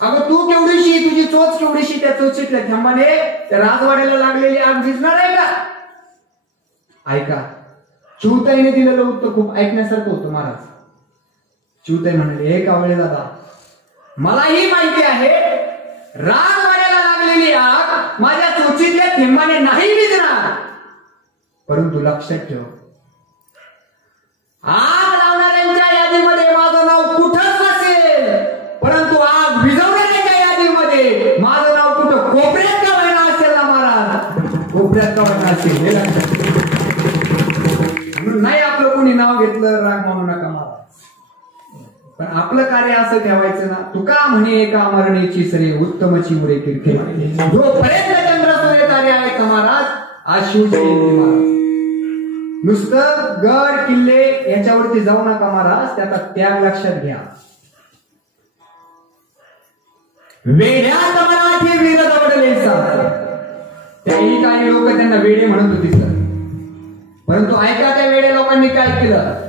अगं तू केवढीशी, तुझी चोच केवढीशी, त्या चोचीतल्या थेंबाने त्या राजवाड्याला लागलेली आग विझणार आहे का? ऐका, चिवताईने दिलेलं उत्तर खूप ऐकण्यासारखं होतं महाराज। चिवताई म्हणाले, हे कावळे दादा, मलाही माहिती आहे राजवाड्याला लागलेली आग माझ्या चोचीतल्या थेंबाने नाही विझणार, परंतु लक्षात ठेव, आग लावणाऱ्यांच्या यादीमध्ये माझं नाव कुठंच नसेल, परंतु आग विझवणाऱ्यांच्या यादीमध्ये माझं नाव कुठं कोपऱ्यात का होईना असेल ना महाराज, कोपऱ्यात का होईना असेल, हे लक्षात म्हणून नाही आपलं कोणी नाव घेतलं राग मानू नका महाराज, पण आपलं कार्य असं ठेवायचं ना, तुका म्हणे एका मरणेची सरे उत्तमची मुरे कीर्ती, जोपर्यंत चंद्र सूर्य तारे आहेत महाराज, आज शिवजयंती महाराज, नुसतं गड किल्ले याच्यावरती जाऊ नका महाराज, त्याचा त्याग लक्षात घ्या। वेड्यात मराठी वीर दवडले सर, त्याही काही लोक त्यांना वेडे म्हणत होती सर, परंतु ऐका त्या वेड्या लोकांनी काय केलं,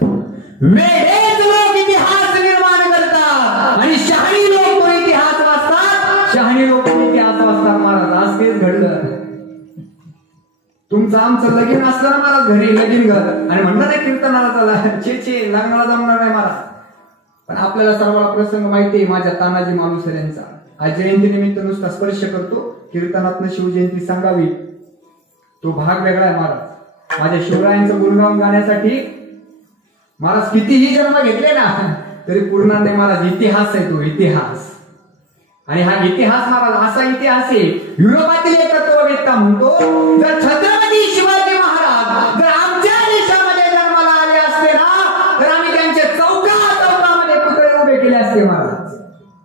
वेडेच लोक इतिहास निर्माण करतात आणि शहाणी लोक तो इतिहास वाचतात, शहाणी लोक इतिहास वाचतात महाराज। आज तेच घडलं, तुमचं आमचं लगीन असलं ना महाराज, घरी लगीन घर आणि म्हणणार नाही कीर्तनाला चला, चे लग्नाला जमणार नाही महाराज, पण आपल्याला सर्वांना प्रसंग माहिती आहे माझ्या तानाजी मालुसरे यांचा। आज जयंती निमित्त नुसता स्पर्श करतो, कीर्तनातनं शिवजयंती सांगावी तो भाग वेगळा आहे महाराज। माझ्या शिवरायांचं गुणगान गाण्यासाठी महाराज कितीही जन्म घेतले ना तरी पूर्ण नाही महाराज, इतिहास आहे तो इतिहास। आणि हा इतिहास महाराज असा इतिहास आहे, युरोपातील एक तत्ववेत्ता म्हणतो, जर छत्रपती शिवाजी महाराज जर आमच्या देशामध्ये जन्माला आले असते ना, तर आम्ही त्यांचे चौकामध्ये पुतळे उभे केले असते महाराज।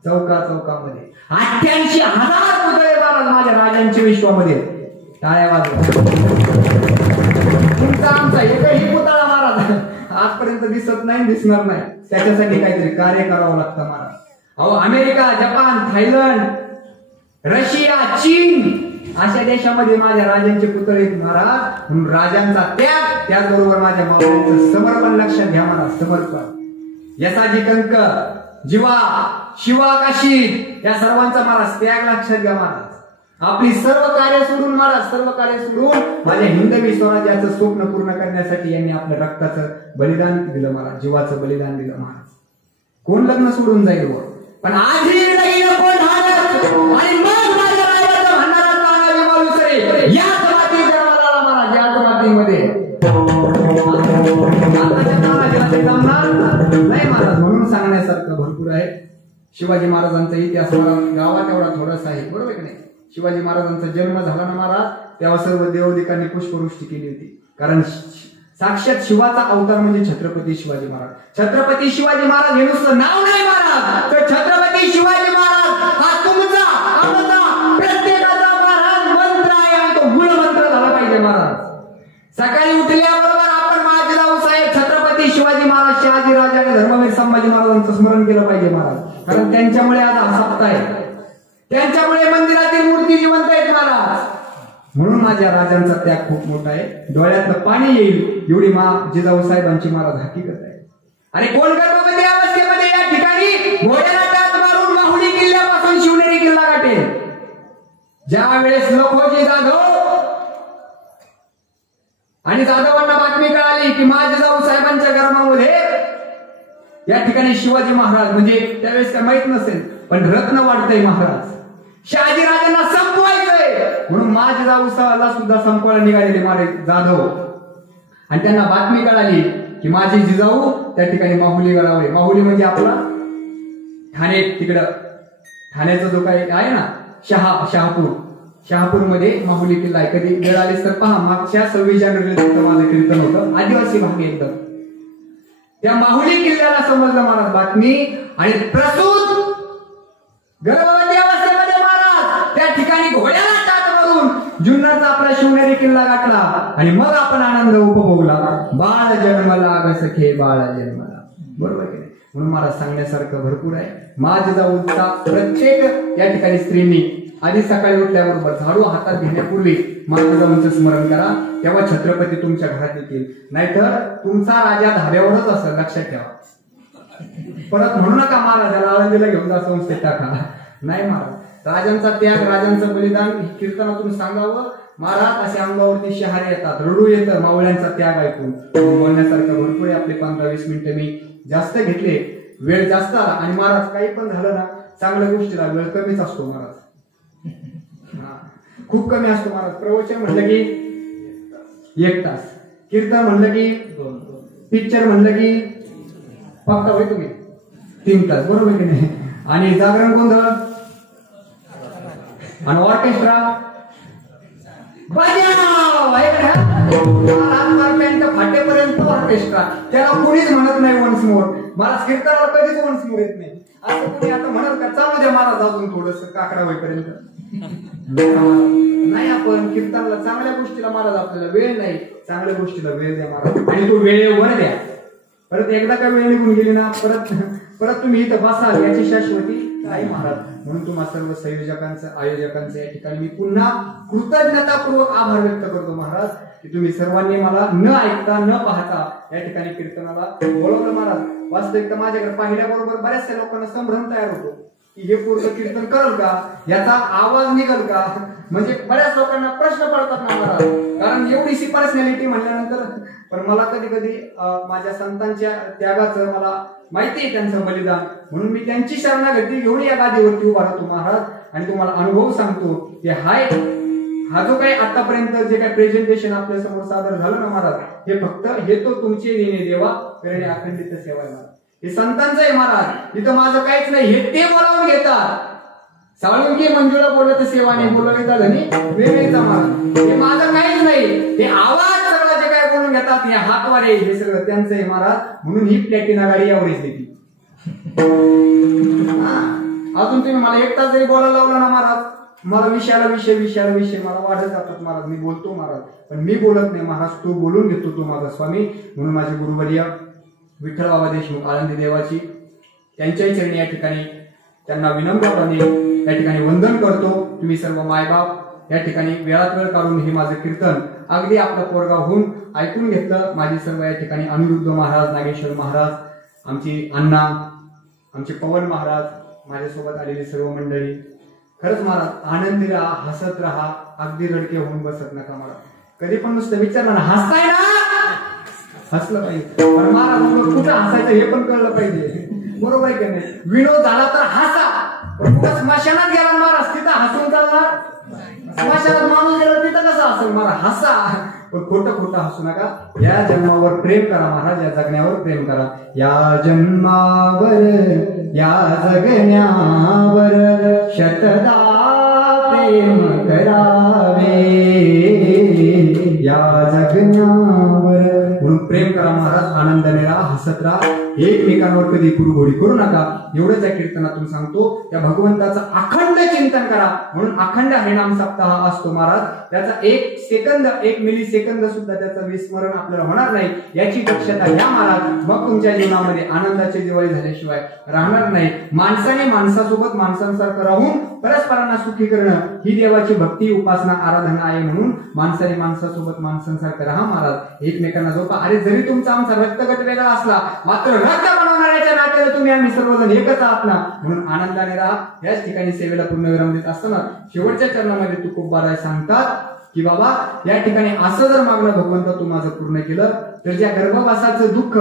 चौकामध्ये 88,000 पुतळे महाराज माझ्या राजांच्या विश्वामध्ये, टाळ्या वाजवा। तुमचा आमचा एकही पुतळा महाराज आजपर्यंत दिसत नाही, दिसणार नाही, त्याच्यासाठी काहीतरी कार्य करावं लागतं महाराज। अहो, अमेरिका, जपान, थायलंड, रशिया, चीन अशा देशामध्ये माझ्या राजांचे पुतळे महाराज। म्हणून राजांचा त्याग, त्याचबरोबर माझ्या मावळ्यांचं समर्पण लक्षात घ्या महाराज, समर्पण। यसाजी कंक, जीवा, शिवा, काशी या सर्वांचा महाराज त्याग लक्षात घ्या महाराज। आपली सर्व कार्य सोडून महाराज, सर्व कार्य सोडून माझ्या हिंदवी स्वराज्याचं स्वप्न पूर्ण करण्यासाठी यांनी आपल्या रक्ताचं बलिदान दिलं महाराज, जीवाचं बलिदान दिलं महाराज। कोण लग्न सोडून जाईल वर, पण आधी कोण आणि मग माझ्या राजाचं म्हणणारा तानाजी मालुसरे याच माती जन्माला आला महाराज, याच मातीमध्ये। आताच्या तानाजीला ते जमणार नाही महाराज, म्हणून सांगण्यासारखं भरपूर आहे। शिवाजी महाराजांचा इतिहास गावात एवढा थोडासा आहे, बरोबर की नाही? शिवाजी महाराजांचा जन्म झाला ना महाराज, तेव्हा सर्व देवदिकांनी पुष्पवृष्टी केली होती, कारण साक्षात शिवाचा अवतार म्हणजे छत्रपती शिवाजी महाराज। छत्रपती शिवाजी महाराज हे नुसतं नाव नाही महाराज, तर छत्रपती शिवाजी महाराज हा तुमचा, आमचा, प्रत्येकाचा महाराज मंत्र आहे आणि तो मूळ मंत्र झाला पाहिजे महाराज। सकाळी उठल्याबरोबर आपण माजराव साहेब छत्रपती शिवाजी महाराज, शहाजी राजा आणि धर्मवीर संभाजी महाराजांचं स्मरण केलं पाहिजे महाराज, कारण त्यांच्यामुळे आज हा सप्ताह आहे, त्यांच्यामुळे मंदिरातील मूर्ती जिवंत आहेत महाराज। म्हणून माझ्या राजांचा त्याग खूप मोठा आहे, डोळ्यातलं पाणी येईल एवढी जिजाऊ साहेबांची महाराज हकीकत आहे। आणि कोण गर्भवती अवस्थेमध्ये या ठिकाणी घोड्याला टाच मारून माहुली किल्ल्यापासून शिवनेरी किल्ला गाठेल, ज्या वेळेस लखोजी जाधव आणि जाधवांना बातमी कळाली की जिजाऊ साहेबांच्या गर्भामध्ये या ठिकाणी शिवाजी महाराज, म्हणजे त्यावेळेस काय माहित नसेल पण रत्न वाढतंय महाराज, शहाजी राजांना संपवायचंय, म्हणून माझे जाऊला सुद्धा संपवायला निघालेले मारे जाधव. आणि त्यांना बातमी कळाली की माझी जिजाऊ त्या ठिकाणी माहुली गडावर. माहुली म्हणजे आपला ठाणे, तिकडं ठाण्याचा जो काही आहे ना शहापूरमध्ये माहुली किल्ला आहे. कधी वेळ आलीस तर पहा, मागच्या 26 जानेवारीला माझं कीर्तन होतं, आदिवासी भाग एकदम. त्या माहुली किल्ल्याला समजलं महाराज बातमी, आणि प्रसूत गर्भवती अवस्थेमध्ये महाराज त्या ठिकाणी घोड्याला टाट मारून जुन्नरचा आपला शिवनेरी किल्ला गाठला. आणि मग आपण आनंद उपभोगला. बाळ जन्मला ग सखे बाळ जन्मला. बरोबर की नाही? म्हणून मला सांगण्यासारखं भरपूर आहे. माझ जाऊचा प्रत्येक या ठिकाणी स्त्रीनी आधी सकाळी उठल्याबरोबर झाडू हातात घेण्यापूर्वी माझ्या जाऊंचं स्मरण करा. तेव्हा छत्रपती तुमच्या घरात येतील. नाहीतर तुमचा राजा धाब्यावरच असेल, लक्षात ठेवा. परत म्हणू नका महाराजाला आळंदीला घेऊन जा संस्थेत टाका. नाही महाराज, राजांचा त्याग, राजांचं बलिदान कीर्तनातून सांगावं. महाराज असे अंगावरती शहारे येतात, रडू येतं मावळ्यांचा त्याग ऐकून. बोलण्यासारखं भरपूर आहे. आपले 15-20 मिनिटं मी जास्त घेतले, वेळ जास्त आला. आणि महाराज काही पण झालं ना, चांगल्या गोष्टीला वेळ कमीच असतो महाराज, खूप कमी असतो महाराज. प्रवचन म्हणलं की 1 तास, कीर्तन म्हणलं की 2, पिक्चर म्हणलं की फक्त होय तुम्ही 3 तास. बरोबर की नाही? आणि जागरण गोंधळ आणि ऑर्केस्ट्रा फाटेपर्यंत ऑर्केस्ट्रा, त्याला कोणीच म्हणत नाही वन्स मोर. मला कीर्तनाला कधीच वन्स मोर येत नाही. असं कोणी आता म्हणत का चालू द्या महाराज अजून थोडस काकडा होईपर्यंत. नाही, आपण कीर्तनाला चांगल्या गोष्टीला महाराज आपल्याला वेळ नाही, चांगल्या गोष्टीला वेळ द्या महाराज. आणि तो वेळेवर द्या. परत एकदा का वेळ निघून गेली ना, परत तुम्ही इथं बसाल याची शाश्वती नाही महाराज. म्हणून तुम्हा सर्व संयोजकांचं, आयोजकांचं या ठिकाणी मी पुन्हा कृतज्ञतापूर्वक आभार व्यक्त करतो महाराज, की तुम्ही सर्वांनी मला न ऐकता न पाहता या ठिकाणी कीर्तनाला बोलवलं महाराज. वास्तविकता माझ्याकडे पाहिल्याबरोबर बऱ्याचशा लोकांना संभ्रम तयार होतो की हे पूर्ण कीर्तन करल का, याचा आवाज निघल का. म्हणजे बऱ्याच लोकांना प्रश्न पडतात ना महाराज, कारण एवढीशी पर्सनॅलिटी म्हणल्यानंतर. पण मला कधी कधी माझ्या संतांच्या त्यागाचं मला माहिती आहे, त्यांचं बलिदान. म्हणून मी त्यांची शरणागती घेऊन या गादीवरती उभा राहतो महाराज. आणि तुम्हाला अनुभव सांगतो की हा जो काही आतापर्यंत जे काही प्रेझेंटेशन आपल्या समोर सादर झालं ना महाराज, हे फक्त हे तो तुमचे देणे देवा करणे अखंडित सेवा आहे महाराज. हे संतांचं आहे महाराज, इथं माझं काहीच नाही. हे ते बोलावून घेतात. साळुंकी मंजुळा बोललं तर सेवा नाही, बोललं झालं नाही वेगळीचा महाराज. हे माझं काहीच नाही. हे आवाज सगळं जे काय बोलून घेतात, हे हातवारे, हे सगळं त्यांचं आहे महाराज. म्हणून ही प्लॅटिना गाडी यावरच देते. अजून तुम्ही मला 1 तास जरी बोलायला लावला ना महाराज, मला विषयाला विषय मला वाढत जातात महाराज. मी बोलतो महाराज, पण मी बोलत नाही महाराज, तो बोलून घेतो, तो माझा स्वामी. म्हणून माझे गुरुवर्य विठ्ठल बाबा देशमुख आळंदी देवाची त्यांच्याही चरणी या ठिकाणी त्यांना विनम्रपणे या ठिकाणी वंदन करतो. तुम्ही सर्व मायबाप या ठिकाणी वेळात वेळ काढून हे माझं कीर्तन अगदी आपलं पोरगावहून ऐकून घेतलं. माझी सर्व या ठिकाणी अनिरुद्ध महाराज, नागेश्वर महाराज, आमची अण्णा, आमचे पवन महाराज, माझ्यासोबत आलेली सर्व मंडळी, खरंच महाराज आनंदी राहा, हसत राहा, अगदी रडके होऊन बसत नका महाराज. कधी पण नुसतं विचारलं ना, हसताय ना, हसलं पाहिजे. पण महाराज कुठं हसायचं हे पण कळलं पाहिजे. बरोबर आहे की नाही? विनोद झाला तर हसा, पण कुठं स्मशानात गेला महाराज तिथं हसून चालणार? स्मशानात माणूस गेला तिथं कसं हसेल महाराज? हसा, पण खोटं हसू नका. या जन्मावर प्रेम करा महाराज, या जगण्यावर प्रेम करा. या जन्मावर या जगण्यावर शतदा प्रेम करावे, या जगण्यावर. म्हणून प्रेम करा महाराज, आनंदाने राहा, हसत राहा, एकमेकांवर कधी कुरघोडी करू नका. एवढंच या कीर्तनातून सांगतो. त्या भगवंताचं अखंड चिंतन करा. म्हणून अखंड हरिनाम सप्ताह असतो महाराज. त्याचा 1 सेकंद, 1 मिली सेकंद सुद्धा त्याचं विस्मरण आपल्याला होणार नाही, याची दक्षता घ्या महाराज. मग तुमच्या जीवनामध्ये आनंदाची दिवाळी झाल्याशिवाय राहणार नाही. माणसाने माणसासोबत माणसांसारखं राहून परस्परांना सुखी करणं ही देवाची भक्ती, उपासना, आराधना आहे. म्हणून माणसाने माणसासोबत माणसांसारखं राहा महाराज. एकमेकांना जोपा. अरे जरी तुमचा आमचा रक्तगट वेगळा असला, मात्र रक्त बनवणाऱ्याच्या नात्याने तुम्ही आम्ही सर्वजण एकच आहात ना. म्हणून आनंदाने राहा. याच ठिकाणी सेवेला पूर्णविराम देत असताना शेवटच्या चरणामध्ये तुकोबाराय सांगतात की बाबा या ठिकाणी असं जर मागणं भगवंत तू माझं पूर्ण केलं तर ज्या गर्भवासाचं दुःख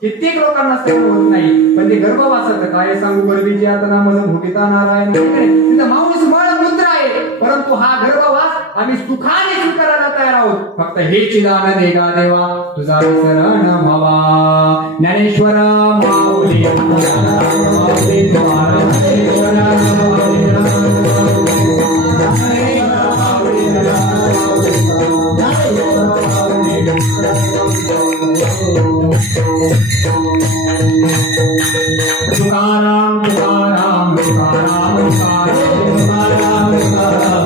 कित्येक लोकांना सहन होत नाही, पण ते गर्भवासाचं काय सांगू, गर्भीची आता नाम भोगिता नारायण, तिथं माणूस मळ मूत्र आहे, परंतु हा गर्भवास आम्ही सुखाने स्वीकारायला तयार आहोत. फक्त हे चिदान दे गा देवा तुझा विसरण व्हावा. ज्ञानेश्वर माऊली माऊली ज्ञानेश्वर तुकाराम तुकाराम तुकाराम तुकाराम तुकाराम